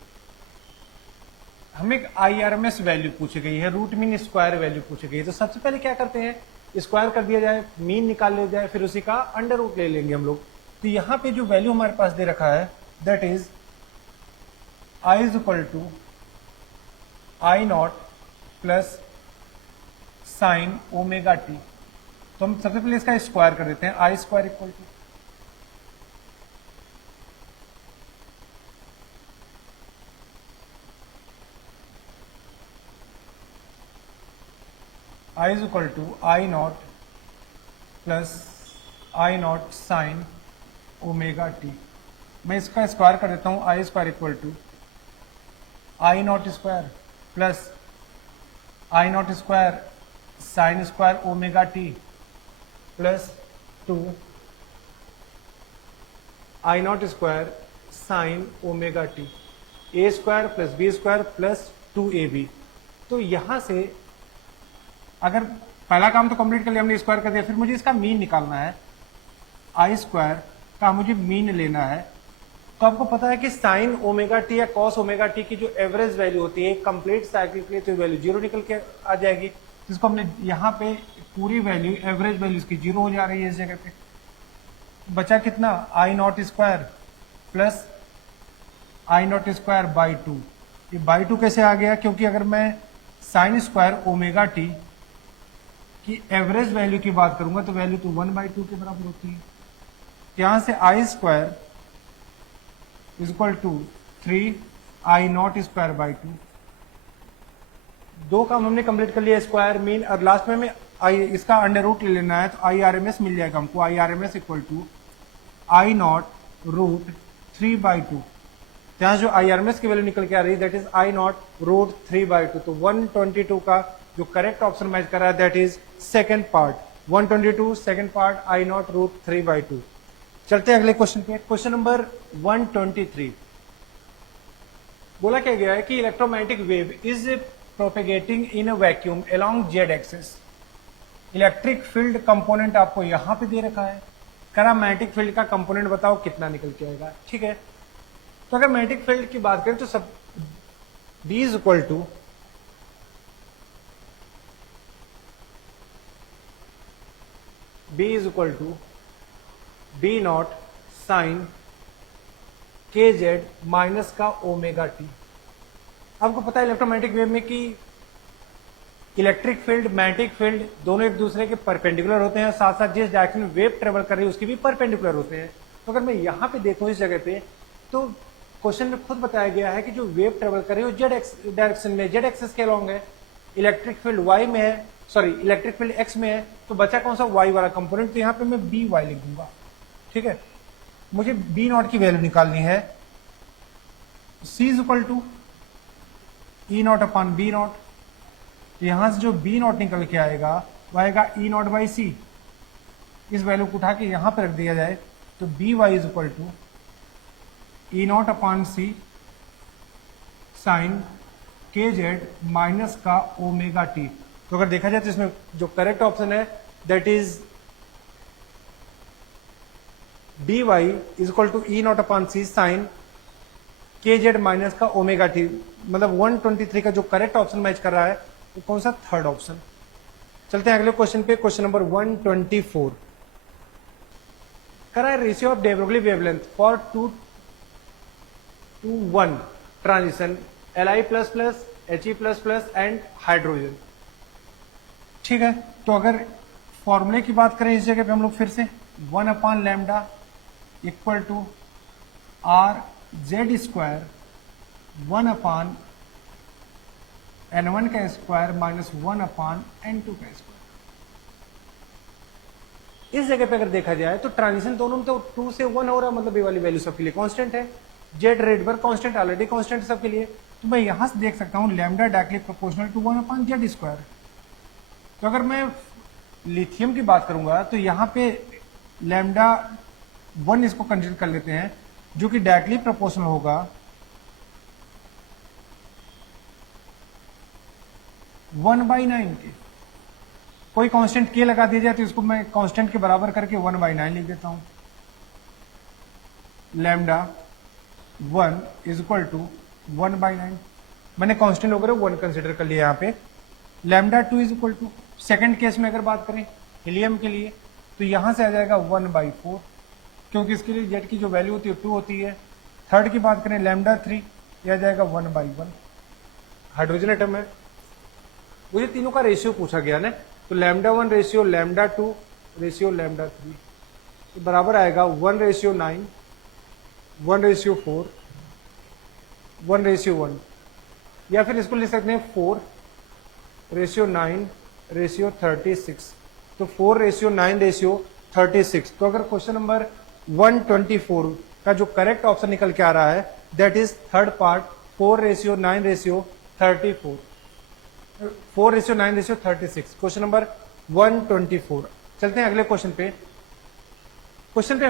हमें IRMS वैल्यू पूछी गई है, रूट मीन स्क्वायर वैल्यू पूछी गई है। तो सबसे पहले क्या करते हैं, स्क्वायर कर दिया जाए, मीन निकाल लिया जाए, फिर उसी का अंडर रूट ले लेंगे हम लोग। तो यहाँ पे जो वैल्यू हमारे पास दे रखा है that is I is equal to I naught plus sine omega T. तो हम सबसे पहले इसका स्क्वायर कर देते हैं, I square equal to I is equal to I naught plus I naught sine omega T. मैं इसका स्क्वायर कर देता हूं, I square equal to I naught square plus I naught square sine square omega T plus 2 I naught square sine omega T, A square plus B square plus 2ab। तो यहां से अगर पहला काम तो कंप्लीट कर लिया हमने, स्क्वायर कर दिया, फिर मुझे इसका मीन निकालना है, आई स्क्वायर का मुझे मीन लेना है। तो आपको पता है कि साइन ओमेगा टी या कॉस ओमेगा टी की जो एवरेज वैल्यू होती है कंप्लीट साइकिल के लिए, तो वैल्यू जीरो निकल के आ जाएगी। जिसको हमने यहाँ पे पूरी वैल्यू, एवरेज वैल्यू इसकी जीरो हो जा रही है इस जगह पे। बचा कितना, I naught square plus I naught square by two. ये बाई टू कैसे आ गया, क्योंकि अगर मैं साइन स्क्वायर ओमेगा टी की एवरेज वैल्यू की बात करूंगा तो वैल्यू तो 1/2 के बराबर होती है। यहां से I square is equal to 3 I naught square by two. दो काम हमने कंप्लीट कर लिया, स्क्वायर, मीन, और लास्ट में हमें आई इसका अंडर रूट ले लेना है, तो आई आर एम एस मिल जाएगा हमको। I R M S equal to I naught root 3/2। यहाँ जो आई आर एम एस की वैल्यू निकल के आ रही है that is I naught root 3/2। तो 122 का जो करेक्ट ऑप्शन मैच कर रहा है that is second part, 122 second part, I naught root 3/2। चलते हैं अगले क्वेश्चन पे। क्वेश्चन नंबर 123 बोला क्या गया है कि electromagnetic wave is propagating in a vacuum along Z axis. Electric field component आपको यहां पे दे रखा है, करा मैग्नेटिक फील्ड का कंपोनेंट बताओ कितना निकल के आएगा। ठीक है, तो अगर मैग्नेटिक फील्ड की बात करें तो सब B is equal to B naught sine के जेड माइनस का ओमेगा टी। आपको पता है इलेक्ट्रोमैग्नेटिक वेव में कि इलेक्ट्रिक फील्ड, मैग्नेटिक फील्ड दोनों एक दूसरे के परपेंडिकुलर होते हैं, साथ साथ जिस डायरेक्शन में वेव ट्रेवल कर रही है उसकी भी परपेंडिकुलर होते हैं। तो अगर मैं यहां पे देखूं इस जगह पे, तो क्वेश्चन में खुद बताया गया है कि जो वेव ट्रेवल कर रही है वो जेड डायरेक्शन में, जेड एक्सिस के अलॉन्ग है। इलेक्ट्रिक फील्ड वाई में है, सॉरी इलेक्ट्रिक फील्ड एक्स में है, तो बचा कौन सा, वाई वाला कंपोनेंट। तो यहाँ पे मैं बी वाई लिख दूंगा। ठीक है, मुझे बी नॉट की वैल्यू निकालनी है। C is equal to E naught upon B naught. तो यहां से जो बी नॉट निकल के आएगा वो आएगा ई नॉट बाई सी। इस वैल्यू को उठा के यहां पर रख दिया जाए तो B Y is equal to E naught upon C sine के जेड माइनस का ओमेगा टी। तो अगर देखा जाए तो इसमें जो करेक्ट ऑप्शन है that is D Y is equal to E naught upon C sine के जेड माइनस का ओमेगा टी। मतलब 123 का जो करेक्ट ऑप्शन मैच कर रहा है वो कौन सा, थर्ड ऑप्शन। चलते हैं अगले क्वेश्चन पे। क्वेश्चन नंबर 124 करा है ratio of day Broglie wavelength for 2 to 1 transition Li++ He++ and hydrogen. ठीक है, तो अगर फॉर्मूले की बात करें इस जगह पे हम लोग फिर से 1/λ equal to R Z square 1/n1 का स्क्वायर माइनस 1/n2 का स्क्वायर। इस जगह पे अगर देखा जाए तो ट्रांजिशन दोनों में तो 2 से 1 हो रहा है, मतलब ये वाली वैल्यू सबके लिए कांस्टेंट है। Z Rydberg constant already constant है सबके लिए, तो मैं यहां से देख सकता हूं lambda directly proportional to 1/z square. तो अगर मैं लिथियम की बात करूंगा तो यहां पे λ1 इसको कंसीडर कर लेते हैं, जो कि डायरेक्टली प्रोपोर्शनल होगा 1/9 के। कोई कांस्टेंट के लगा दिया जाए तो इसको मैं कांस्टेंट के बराबर करके 1/9 लिख देता हूं। λ1 इज इक्वल टू 1/9। मैंने कांस्टेंट वगैरह 1 कंसिडर कर लिया यहाँ पे। λ2 is equal to, second case में अगर बात करें हीलियम के लिए तो यहां से आ जाएगा 1/4, क्योंकि इसके लिए जेड की जो वैल्यू होती है 2 होती है। थर्ड की बात करें λ3, यह आ जाएगा 1/1। हाइड्रोजन एटम है, मुझे तीनों का रेशियो पूछा गया ना, तो λ1 रेशियो λ2 रेशियो λ3 तो बराबर आएगा 1/9, 1/4, 1/1, या फिर इसको लिख सकते हैं 4/9/36। तो 4/9/36। तो अगर क्वेश्चन नंबर 124 का जो करेक्ट ऑप्शन निकल के आ रहा है that is third part 4/9/34, 4/9/36, question number 124। चलते हैं अगले क्वेश्चन पे। क्वेश्चन पे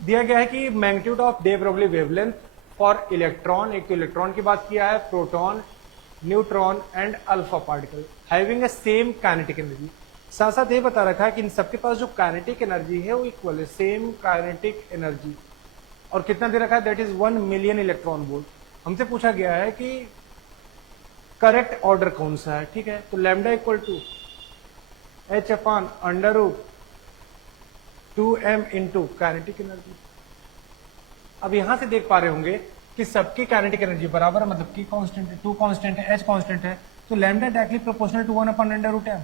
दिया गया है कि magnitude of day Broglie wavelength for electron, एक तो इलेक्ट्रॉन की बात किया है, proton, neutron and alpha particle having a same kinetic energy. साथ साथ ये बता रखा है कि इन सबके पास जो काइनेटिक एनर्जी है वो इक्वल है, सेम काइनेटिक एनर्जी। और कितना दे रखा है, that is 1 million electron volt. हमसे पूछा गया है कि करेक्ट ऑर्डर कौन सा है, ठीक है। तो lambda equal to h upon under root 2m into kinetic energy. अब यहां से देख पा रहे होंगे कि सबकी काइनेटिक एनर्जी बराबर है, मतलब की कांस्टेंट है, 2 कांस्टेंट है, h कांस्टेंट है, तो lambda directly proportional to 1 upon under root m।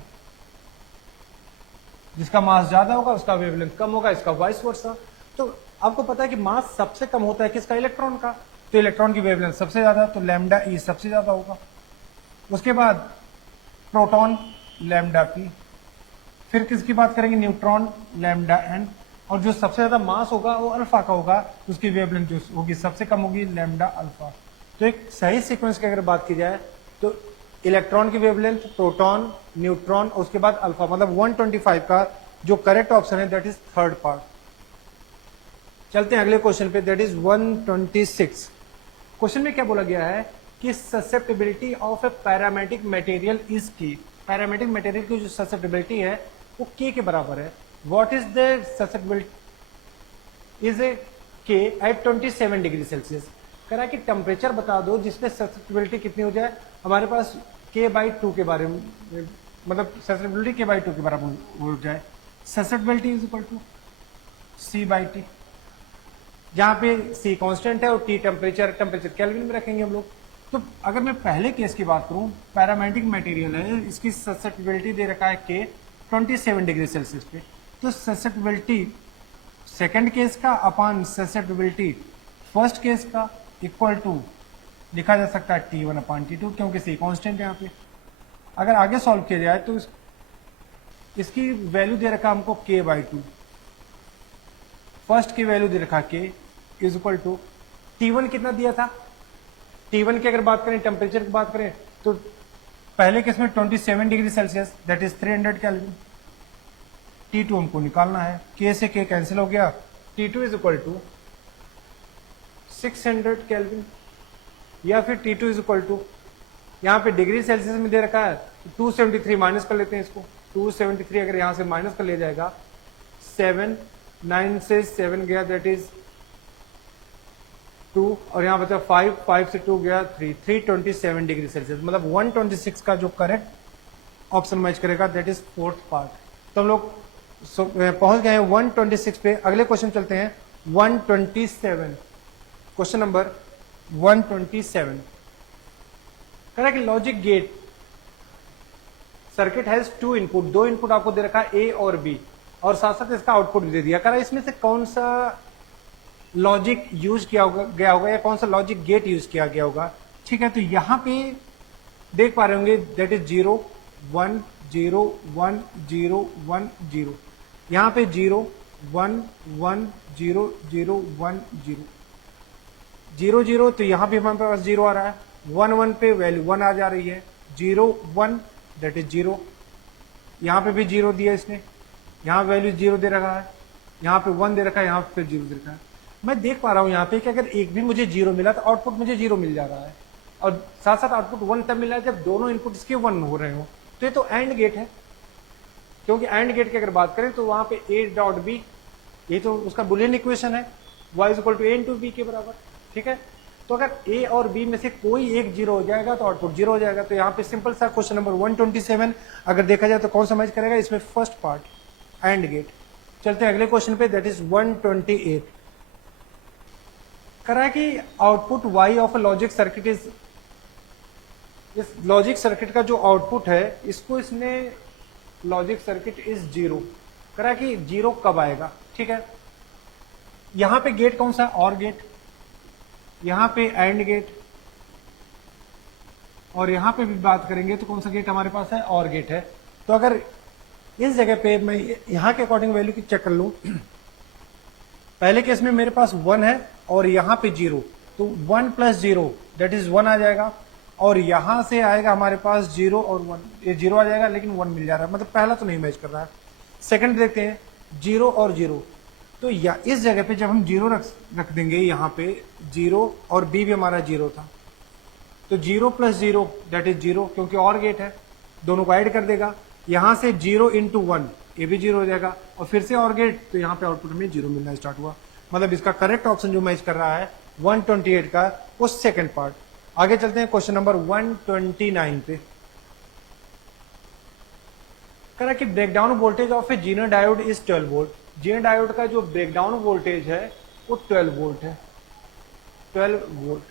जिसका मास ज्यादा होगा उसका वेवलेंथ कम होगा, इसका वाइस वर्सा। तो आपको पता है कि मास सबसे कम होता है किसका, इलेक्ट्रॉन का, तो इलेक्ट्रॉन की वेवलेंथ सबसे ज्यादा, तो लैम्डा ई सबसे ज्यादा होगा। उसके बाद प्रोटॉन लैम्डा पी, फिर किसकी बात करेंगे, न्यूट्रॉन लैम्डा एन, और जो सबसे ज्यादा मास होगा वो अल्फा का होगा, उसकी वेवलेंथ जो होगी सबसे कम होगी लैम्डा अल्फा। तो एक सही सीक्वेंस की अगर बात की जाए तो इलेक्ट्रॉन की वेवलेंथ, प्रोटॉन, न्यूट्रॉन, उसके बाद अल्फा, मतलब 125 का जो करेक्ट ऑप्शन है दैट इज थर्ड पार्ट। चलते हैं अगले क्वेश्चन पे, दैट इज 126। क्वेश्चन में क्या बोला गया है कि susceptibility of a paramagnetic material is की, पैरामेटिक मटेरियल की जो ससेप्टेबिलिटी है वो के बराबर है। What is the susceptibility is a के एट 27 डिग्री सेल्सियस। करा कि टेम्परेचर बता दो जिसमें ससेप्टेबिलिटी कितनी हो जाए, हमारे पास k/2 के बारे में, मतलब ससेप्टेबिलिटी k/2 के बराबर हो जाए। Susceptibility is equal to c/t, जहां पे c कांस्टेंट है और t टेम्परेचर, टेम्परेचर केल्विन में रखेंगे हम लोग। तो अगर मैं पहले केस की बात करूं, पैरामेटिक मटेरियल है, इसकी ससेप्टेबिलिटी दे रखा है k 27 डिग्री सेल्सियस पे, तो ससेप्टेबिलिटी सेकंड केस का अपान ससेप्टेबिलिटी फर्स्ट केस का इक्वल टू लिखा जा सकता है T1 अपान T2, क्योंकि c कांस्टेंट है यहाँ पे। अगर आगे सॉल्व किया जाए तो इसकी वैल्यू दे रखा हमको k/2, फर्स्ट की वैल्यू दे रखा k is equal to T1 कितना दिया था, T1 की अगर बात करें, टेम्परेचर की बात करें, तो पहले केस में 27 degree Celsius that is 300 kelvin. T2 हमको निकालना है, k से k कैंसिल हो गया, T2 is equal to 600 kelvin, या फिर T2 इज इक्वल टू, यहाँ पे डिग्री सेल्सियस में दे रखा है 273, माइनस कर लेते हैं इसको, 273 अगर यहाँ से माइनस कर लिया जाएगा, 7 9 से 7 गया दैट इज 2, और यहाँ बचा 5, 5 से 2 गया 3, 327 डिग्री सेल्सियस, मतलब 126 का जो करेक्ट ऑप्शन मैच करेगा दैट इज फोर्थ पार्ट। तो हम लोग पहुंच गए हैं 126 पे। अगले क्वेश्चन चलते हैं 127, क्वेश्चन नंबर 127। कह रहा है कि logic gate circuit has 2 input, 2 input आपको दे रखा है A और B, और साथ साथ इसका आउटपुट भी दे दिया। कह रहा है इसमें से कौन सा लॉजिक यूज किया गया होगा या कौन सा लॉजिक गेट यूज किया गया होगा, ठीक है। तो यहां पे देख पा रहे होंगे दैट इज 0 1 0 1 0 1 0, यहां पे 0 1 1 0 0 1 0 0 0, तो यहां भी हमारे पास 0 आ रहा है, 1 1 पे वैल्यू 1 आ जा रही है, 0 1 दैट इज 0, यहां पे भी 0 दिया इसने, यहां वैल्यू 0 दे रखा है, यहां पे 1 दे रखा है, यहां पे 0 दे रखा है। मैं देख पा रहा हूं यहाँ पे कि अगर एक भी मुझे 0 मिला तो आउटपुट मुझे 0 मिल जा रहा है, और साथ साथ आउटपुट 1 तब मिला है जब दोनों इनपुट इसके 1 हो रहे हो। तो ये तो एंड गेट है, क्योंकि एंड गेट की अगर बात करें तो वहां पे A.B, ये तो उसका बुलियन इक्वेशन है, y is equal to A into B के बराबर, ठीक है। तो अगर A और B में से कोई एक 0 हो जाएगा तो आउटपुट 0 हो जाएगा। तो यहाँ पे सिंपल सा क्वेश्चन नंबर 127 अगर देखा जाए तो कौन सा मैच करेगा, इसमें फर्स्ट पार्ट एंड गेट। चलते हैं अगले क्वेश्चन पे, दैट इज 128। कह रहा है कि output y of a logic circuit is, इस लॉजिक सर्किट का जो आउटपुट है इसको इसने लॉजिक सर्किट इज 0, कह रहा है कि 0 कब आएगा, ठीक है। यहां पे गेट कौन सा, और गेट, यहां पे एंड गेट, और यहां पे भी बात करेंगे तो कौन सा गेट हमारे पास है, और गेट है। तो अगर इस जगह पे मैं यहां के अकॉर्डिंग वैल्यू की चेक कर लूं, पहले केस में मेरे पास 1 है और यहां पे 0, तो 1 प्लस 0 दैट इज 1 आ जाएगा, और यहां से आएगा हमारे पास 0 और 1, ये 0 आ जाएगा लेकिन 1 मिल जा रहा है, मतलब पहला तो नहीं मैच कर रहा है। सेकंड देखते हैं 0 और 0, तो या इस जगह पे जब हम जीरो रख देंगे यहाँ पे जीरो, और बी भी हमारा जीरो था, तो zero plus zero that is zero, क्योंकि और गेट है, दोनों को ऐड कर देगा। यहाँ से जीरो इंटू वन, ये भी जीरो हो जाएगा, और फिर से और गेट, तो यहाँ पे आउटपुट में जीरो मिलना स्टार्ट हुआ। मतलब इसका करेक्ट ऑप्शन जो मैच कर रहा है 128 का, वो सेकंड पार्ट। आगे चलते हैं क्वेश्चन नंबर 129 पे। कह रहा कि breakdown voltage of A Zener diode is 12 volt. Zener diode का जो ब्रेकडाउन वोल्टेज है वो 12 वोल्ट है, 12 वोल्ट।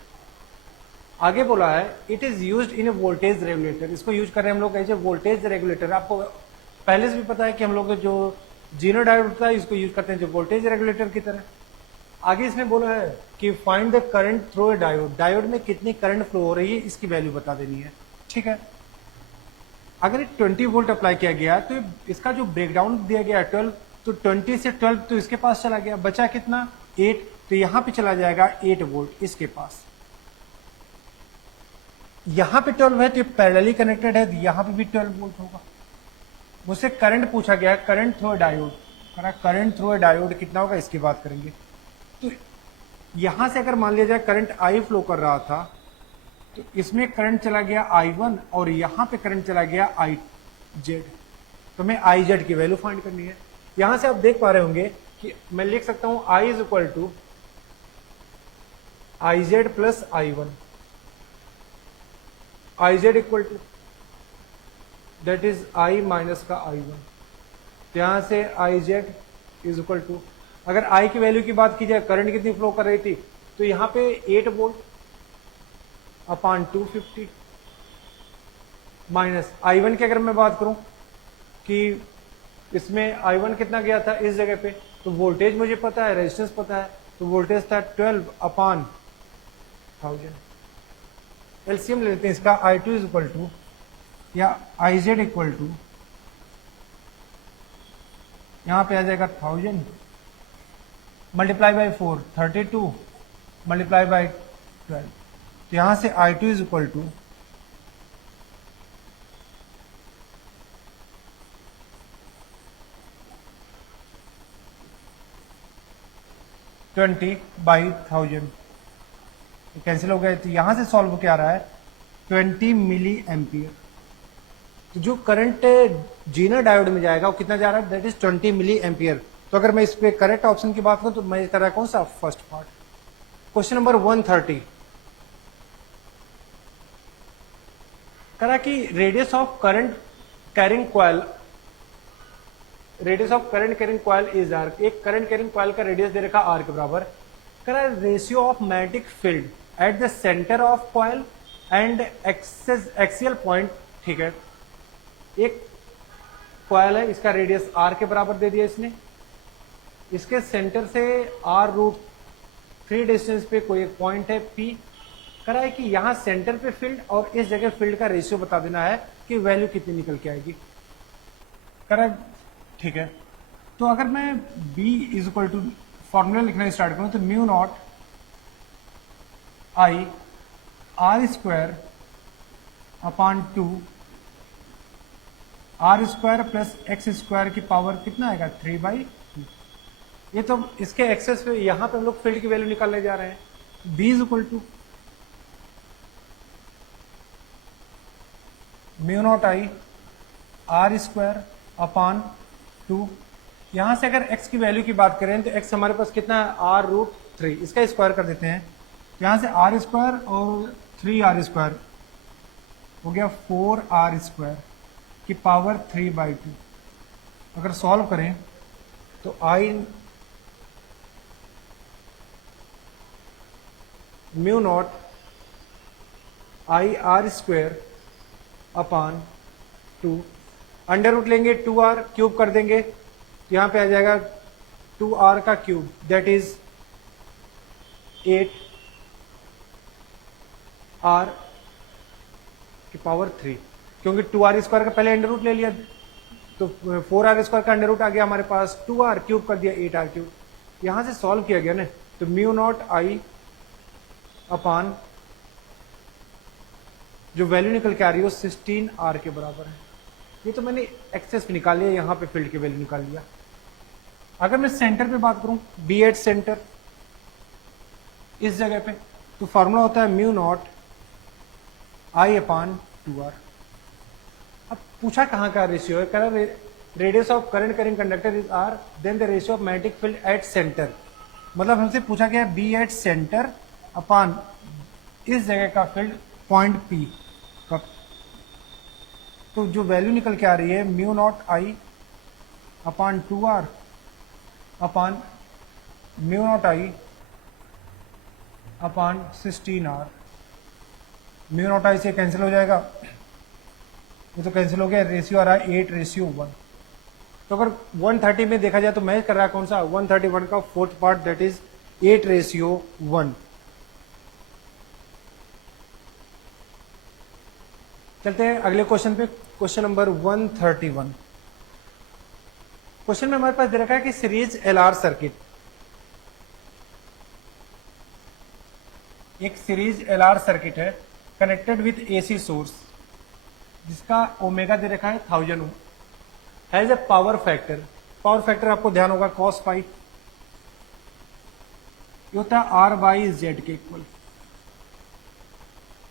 आगे बोला है it is used in A voltage regulator. इसको यूज कर रहे हैं हम लोग एज ए वोल्टेज रेगुलेटर। आपको पहले से भी पता है कि हम लोग जो जीनर डायोड होता है इसको यूज करते हैं जो वोल्टेज रेगुलेटर की तरह। आगे इसने बोला है कि find the current through a diode. Diode में कितनी करंट फ्लो हो रही है इसकी वैल्यू बता देनी है, ठीक है। अगर 20 वोल्ट अप्लाई किया गया तो इसका जो ब्रेकडाउन दिया गया है 12, तो 20 से 12 तो इसके पास चला गया, बचा कितना 8, तो यहां पे चला जाएगा 8 वोल्ट इसके पास। यहां पे 12 है तो पैरेलली कनेक्टेड है, तो यहां पे भी 12 वोल्ट होगा। मुझसे करंट पूछा गया, current through diode, current through diode कितना होगा इसकी बात करेंगे। तो यहां से अगर मान लिया जाए करंट आई फ्लो कर रहा था, तो इसमें करंट चला गया I1 और यहां पे करंट चला गया IZ। तो हमें IZ की वैल्यू फाइंड करनी है। यहां से आप देख पा रहे होंगे कि मैं लिख सकता हूं I is equal to IZ plus I1। IZ equal to that is I minus का I1। तो यहां से IZ इज इक्वल टू, अगर I की वैल्यू की बात की जाए, करंट कितनी फ्लो कर रही थी, तो यहां पे 8 वोल्ट अपॉन 250 माइनस I1 की अगर मैं बात करूं कि इसमें I1 कितना गया था इस जगह पे, तो वोल्टेज मुझे पता है, रेजिस्टेंस पता है, तो वोल्टेज था 12 अपॉन 1000। एलसीएम लेते हैं इसका, I2 इज इक्वल टू या IZ इक्वल टू, यहां पे आ जाएगा 1000 मल्टीप्लाई बाई 4 32 मल्टीप्लाई बाई 12। तो यहां से I2 is equal to 20/1000 cancel हो गए। तो यहां से सॉल्व क्या आ रहा है 20 मिली एम्पियर। तो जो करंट जीनर डायोड में जाएगा वो कितना जा रहा है, दैट इज 20 मिली एम्पियर। तो अगर मैं इस पे करेक्ट ऑप्शन की बात करूं तो मैं कर रहा है कौन सा, फर्स्ट पार्ट। क्वेश्चन नंबर 130 करा कि radius of current carrying coil, radius of current carrying coil is R. एक करंट कैरिंग कॉइल का रेडियस दे रखा आर के बराबर। करा ratio of magnetic field at the centre of coil and axial point, ठीक है। एक कॉइल है, इसका रेडियस आर के बराबर दे दिया इसने, इसके सेंटर से r√3 डिस्टेंस पे कोई एक पॉइंट है P। करा है कि यहां सेंटर पे फील्ड और इस जगह फील्ड का रेशियो बता देना है कि वैल्यू कितनी निकल के आएगी। करा, ठीक है। तो अगर मैं B is equal to formula लिखना स्टार्ट करूं तो mu naught I R square upon 2 R square plus x square की पावर कितना आएगा 3/2। ये तो इसके एक्सेस पे यहां पे हम लोग फील्ड की वैल्यू निकालने जा रहे हैं। B is equal to mu naught I R square upon 2। यहां से अगर x की वैल्यू की बात करें तो x हमारे पास कितना है r√3, इसका स्क्वायर कर देते हैं। यहां से r स्क्वायर और 3r स्क्वायर हो गया 4r स्क्वायर की पावर 3/2। अगर सॉल्व करें तो I mu naught I R square upon 2, under root लेंगे 2r क्यूब कर देंगे तो यहां पे आ जाएगा 2r का क्यूब दैट इज 8r की पावर 3, क्योंकि 2r स्क्वायर का पहले अंडर रूट ले लिया तो 4r स्क्वायर का अंडर रूट आ गया हमारे पास, 2r क्यूब कर दिया 8r क्यूब। यहां से सॉल्व किया गया ना, तो म्यू नॉट I अपॉन जो वैल्यू निकल के आ रही है वो 16r के बराबर है। ये तो मैंने एक्सेस पे निकाल लिया, यहाँ पे फील्ड की वैल्यू निकाल लिया। अगर मैं सेंटर पे बात करूं, बी एट सेंटर, इस जगह पे, तो फॉर्मूला होता है mu naught I upon 2r। अब पूछा कहाँ का रेशियो है, कह रहा radius of current carrying conductor is r, then the ratio of magnetic field at centre. मतलब हमसे पूछा गया बी एट सेंटर अपान इस जगह का फील्ड पॉइंट पी का, तो जो वैल्यू निकल के आ रही है mu naught I upon 2r upon mu naught I upon 16r। Mu naught आई से कैंसिल हो जाएगा, ये तो कैंसिल हो गया, रेशियो आ रहा है 8:1। तो अगर 130 में देखा जाए तो मैच कर रहा है कौन सा, 131 का फोर्थ पार्ट, दैट इज 8:1। चलते हैं अगले क्वेश्चन पे, क्वेश्चन नंबर 131। क्वेश्चन में हमारे पास दे रखा है कि सीरीज एलआर सर्किट, एक सीरीज एलआर सर्किट है कनेक्टेड विथ एसी सोर्स, जिसका ओमेगा दे रखा है 1000 ohm, has a power factor. Power factor आपको ध्यान होगा cos फाई, ये होता है आर बाई जेड के इक्वल।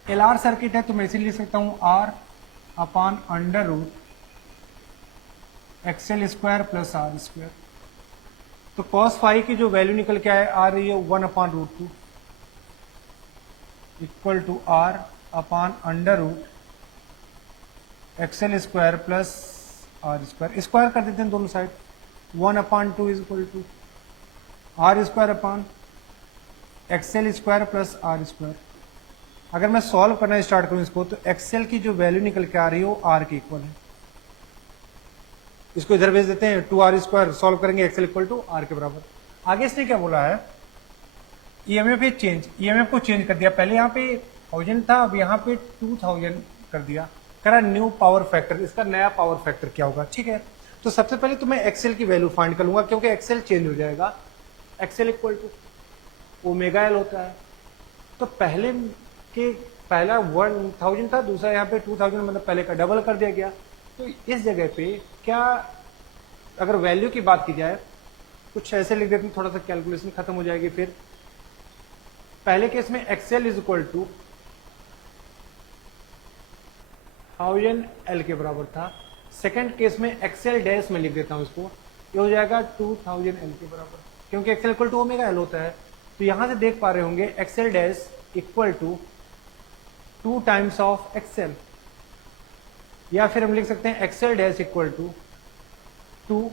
एलआर सर्किट है तो मैं इसीलिए लिख सकता हूं R upon under root XL square plus R square. तो cos फाई की जो वैल्यू निकल के आ रही है 1/√2 equal to R upon under root XL square plus R square. Square कर देते हैं दोनों side, 1/2 is equal to R square upon XL square plus R square. अगर मैं सॉल्व करना स्टार्ट करूं इसको, तो एक्सएल की जो वैल्यू निकल के आ रही है वो आर के इक्वल है। इसको इधर भेज देते हैं, 2r², सॉल्व करेंगे एक्सएल इक्वल टू आर के बराबर। आगे इसने क्या बोला है, ईएमएफ चेंज, ईएमएफ को चेंज कर दिया, पहले यहाँ पे 1000 था, अब यहाँ पे 2000 कर दिया, करा न्यू पावर फैक्टर, इसका नया पावर फैक्टर क्या होगा। ठीक है, तो सबसे पहले तो मैं एक्सएल की वैल्यू फाइंड कर लूंगा, क्योंकि एक्सएल चेंज हो जाएगा। XL equal to omega L होता है, तो पहला 1000 था, दूसरा यहाँ पे 2000, मतलब पहले का डबल कर दिया गया। तो इस जगह पे क्या, अगर वैल्यू की बात की जाए, कुछ ऐसे लिख देते हैं, थोड़ा सा कैलकुलेशन खत्म हो जाएगी। फिर पहले केस में XL is equal to 1000 L के बराबर था। सेकंड केस में एक्सएल डैश में लिख देता हूं इसको, ये हो जाएगा 2000 एल के बराबर, क्योंकि XL equal to omega L होता है। तो यहां से देख पा रहे होंगे XL dash equal to 2 times of XL, या फिर हम लिख सकते हैं XL dash equal to 2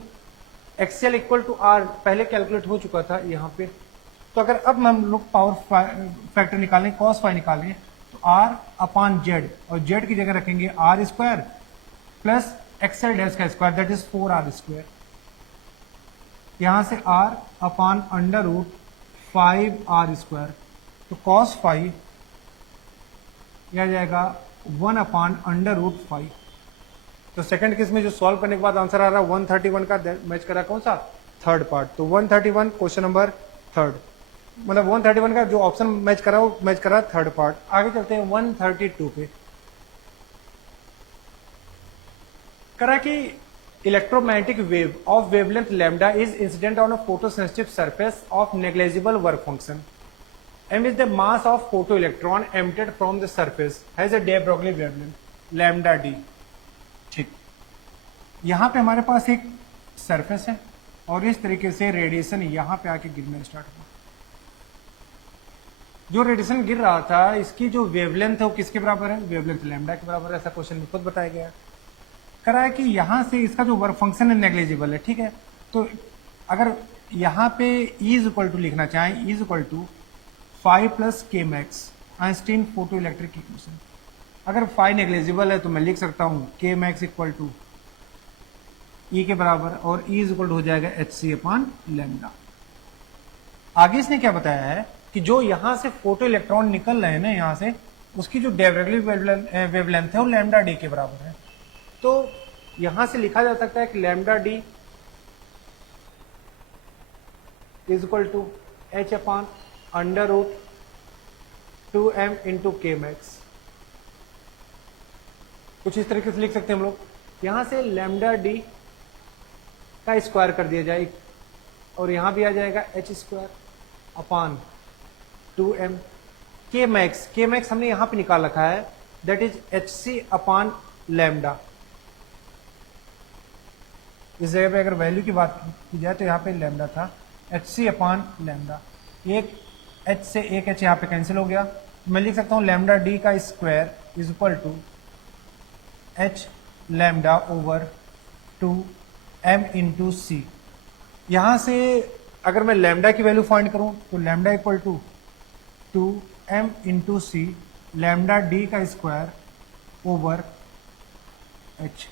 XL equal to R, पहले कैलकुलेट हो चुका था यहाँ पे। तो अगर अब हम लोग पावर फैक्टर निकालें, cos फाई निकालें, तो आर अपान जेड, और जेड की जगह रखेंगे R square plus XL dash का स्क्वायर, दैट इज 4r²। यहां से are upon under root 5r², तो cos फाई यह जाएगा 1/√5। तो सेकंड केस में जो सॉल्व करने के बाद आंसर आ रहा है 131 का, मैच करा कौन सा, थर्ड पार्ट। तो 131 क्वेश्चन नंबर थर्ड, मतलब 131 का जो ऑप्शन मैच करा वो मैच करा थर्ड पार्ट। आगे चलते हैं 132 पे। करा कि electromagnetic wave of wavelength lambda is incident on a photosensitive surface of negligible work function m is the mass of photoelectron emitted from the surface has a de Broglie wavelength lambda d। ठीक, यहां पे हमारे पास एक surface है और इस तरीके से रेडिएशन यहां पे आके गिरना स्टार्ट हुआ। जो रेडिएशन गिर रहा था, इसकी जो वेवलेंथ है वो किसके बराबर है, वेवलेंथ लैम्डा के बराबर है, ऐसा क्वेश्चन में खुद बताया गया है। करा है कि यहां से इसका जो वर्क फंक्शन है नेग्लिजिबल है। ठीक है, तो अगर यहां पे E इज इक्वल टू लिखना चाहें, E is equal to 5 plus K max Einstein photo electric equation. अगर फाई नेग्लिजिबल है तो मैं लिख सकता हूं के मैक्स इक्वल टू ई के बराबर, और ई इज इक्वल टू हो जाएगा hc/लैम्डा। आगे इसने क्या बताया है कि जो यहां से फोटो इलेक्ट्रॉन निकल रहे हैं ना यहां से, उसकी जो de Broglie वेवलेंथ है वो लैम्डा डी के बराबर है। तो यहां से लिखा जा सकता है कि lambda D is equal to h/√2m into K max. कुछ इस तरीके से लिख सकते हैं हम लोग, यहां से लैम्डा डी का स्क्वायर कर दिया जाए और यहाँ भी आ जाएगा h स्क्वायर अपॉन 2m। के मैक्स हमने यहाँ पे निकाल रखा है, that is hc upon lambda. इस जगह पे अगर वैल्यू की बात की जाए तो यहाँ पे लैम्डा था, hc अपॉन लैम्डा। एक h से एक h यहाँ पे कैंसिल हो गया, मैं लिख सकता हूँ लैम्डा d का square is equal to h lambda over 2m into C. यहाँ से अगर मैं लैम्डा की वैल्यू फाइंड करूँ तो lambda equal to 2m into C lambda d का स्क्वायर ओवर h।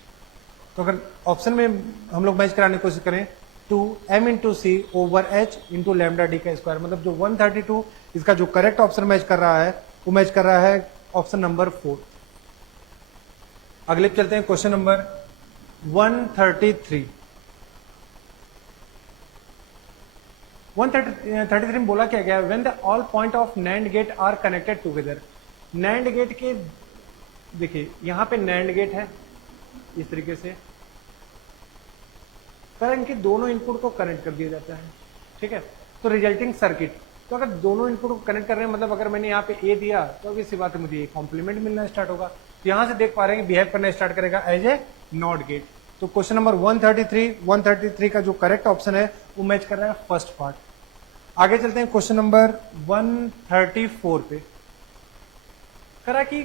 तो अगर ऑप्शन में हम लोग मैच कराने की कोशिश करें 2m into C over h into lambda D का स्क्वायर, मतलब जो 132 इसका जो करेक्ट ऑप्शन मैच कर रहा है वो मैच कर रहा है ऑप्शन नंबर 4। अगले चलते हैं क्वेश्चन नंबर 133। 133 में बोला क्या गया, when the all point of NAND gate are connected together. NAND gate के देखिए यहां पे नैंड गेट है इस तरीके से, पर इनके दोनों इनपुट को कनेक्ट कर दिया जाता है, ठीक है। तो रिजल्टिंग सर्किट, तो अगर दोनों इनपुट को कनेक्ट कर रहे हैं मतलब अगर मैंने यहाँ पे ए दिया तो अभी इसी बात है मुझे कॉम्प्लीमेंट मिलना स्टार्ट होगा। तो यहां से देख पा रहे हैं बिहेव करना स्टार्ट करेगा एज ए नॉट गेट। तो क्वेश्चन नंबर 133 का जो करेक्ट ऑप्शन है वो मैच कर रहा है फर्स्ट पार्ट। आगे चलते हैं क्वेश्चन नंबर 134 पे। करा कि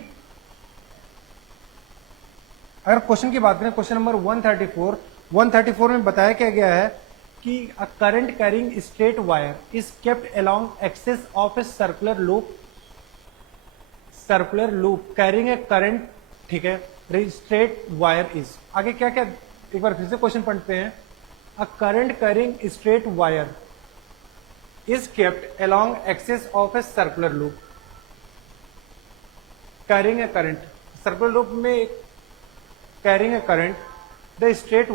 अगर क्वेश्चन की बात करें क्वेश्चन नंबर 134 में बताया क्या गया है कि a current carrying straight wire is kept along axis of a circular loop carrying a current, ठीक है, स्ट्रेट वायर इज। आगे क्या क्या एक बार फिर से क्वेश्चन पढ़ते हैं। A current carrying straight wire is kept along axis of a circular loop carrying a current, circular loop में carrying a current the straight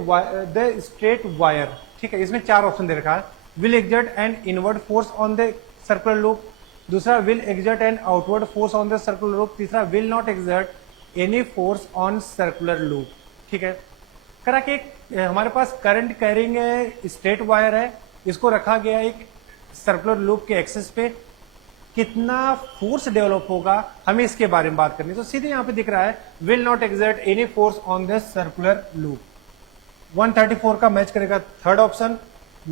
wire, ठीक है। इसमें चार ऑप्शन दे रखा है, will exert an inward force on the circular loop, दूसरा will exert an outward force on the circular loop, तीसरा will not exert any force on circular loop, ठीक है। करा कि हमारे पास करंट कैरिंग स्ट्रेट वायर है, इसको रखा गया एक सर्कुलर लूप के एक्सेस पे, कितना फोर्स डेवलप होगा हमें इसके बारे में बात करनी है। तो सीधे यहां पे दिख रहा है will not exert any force on the circular loop. 134 का मैच करेगा थर्ड ऑप्शन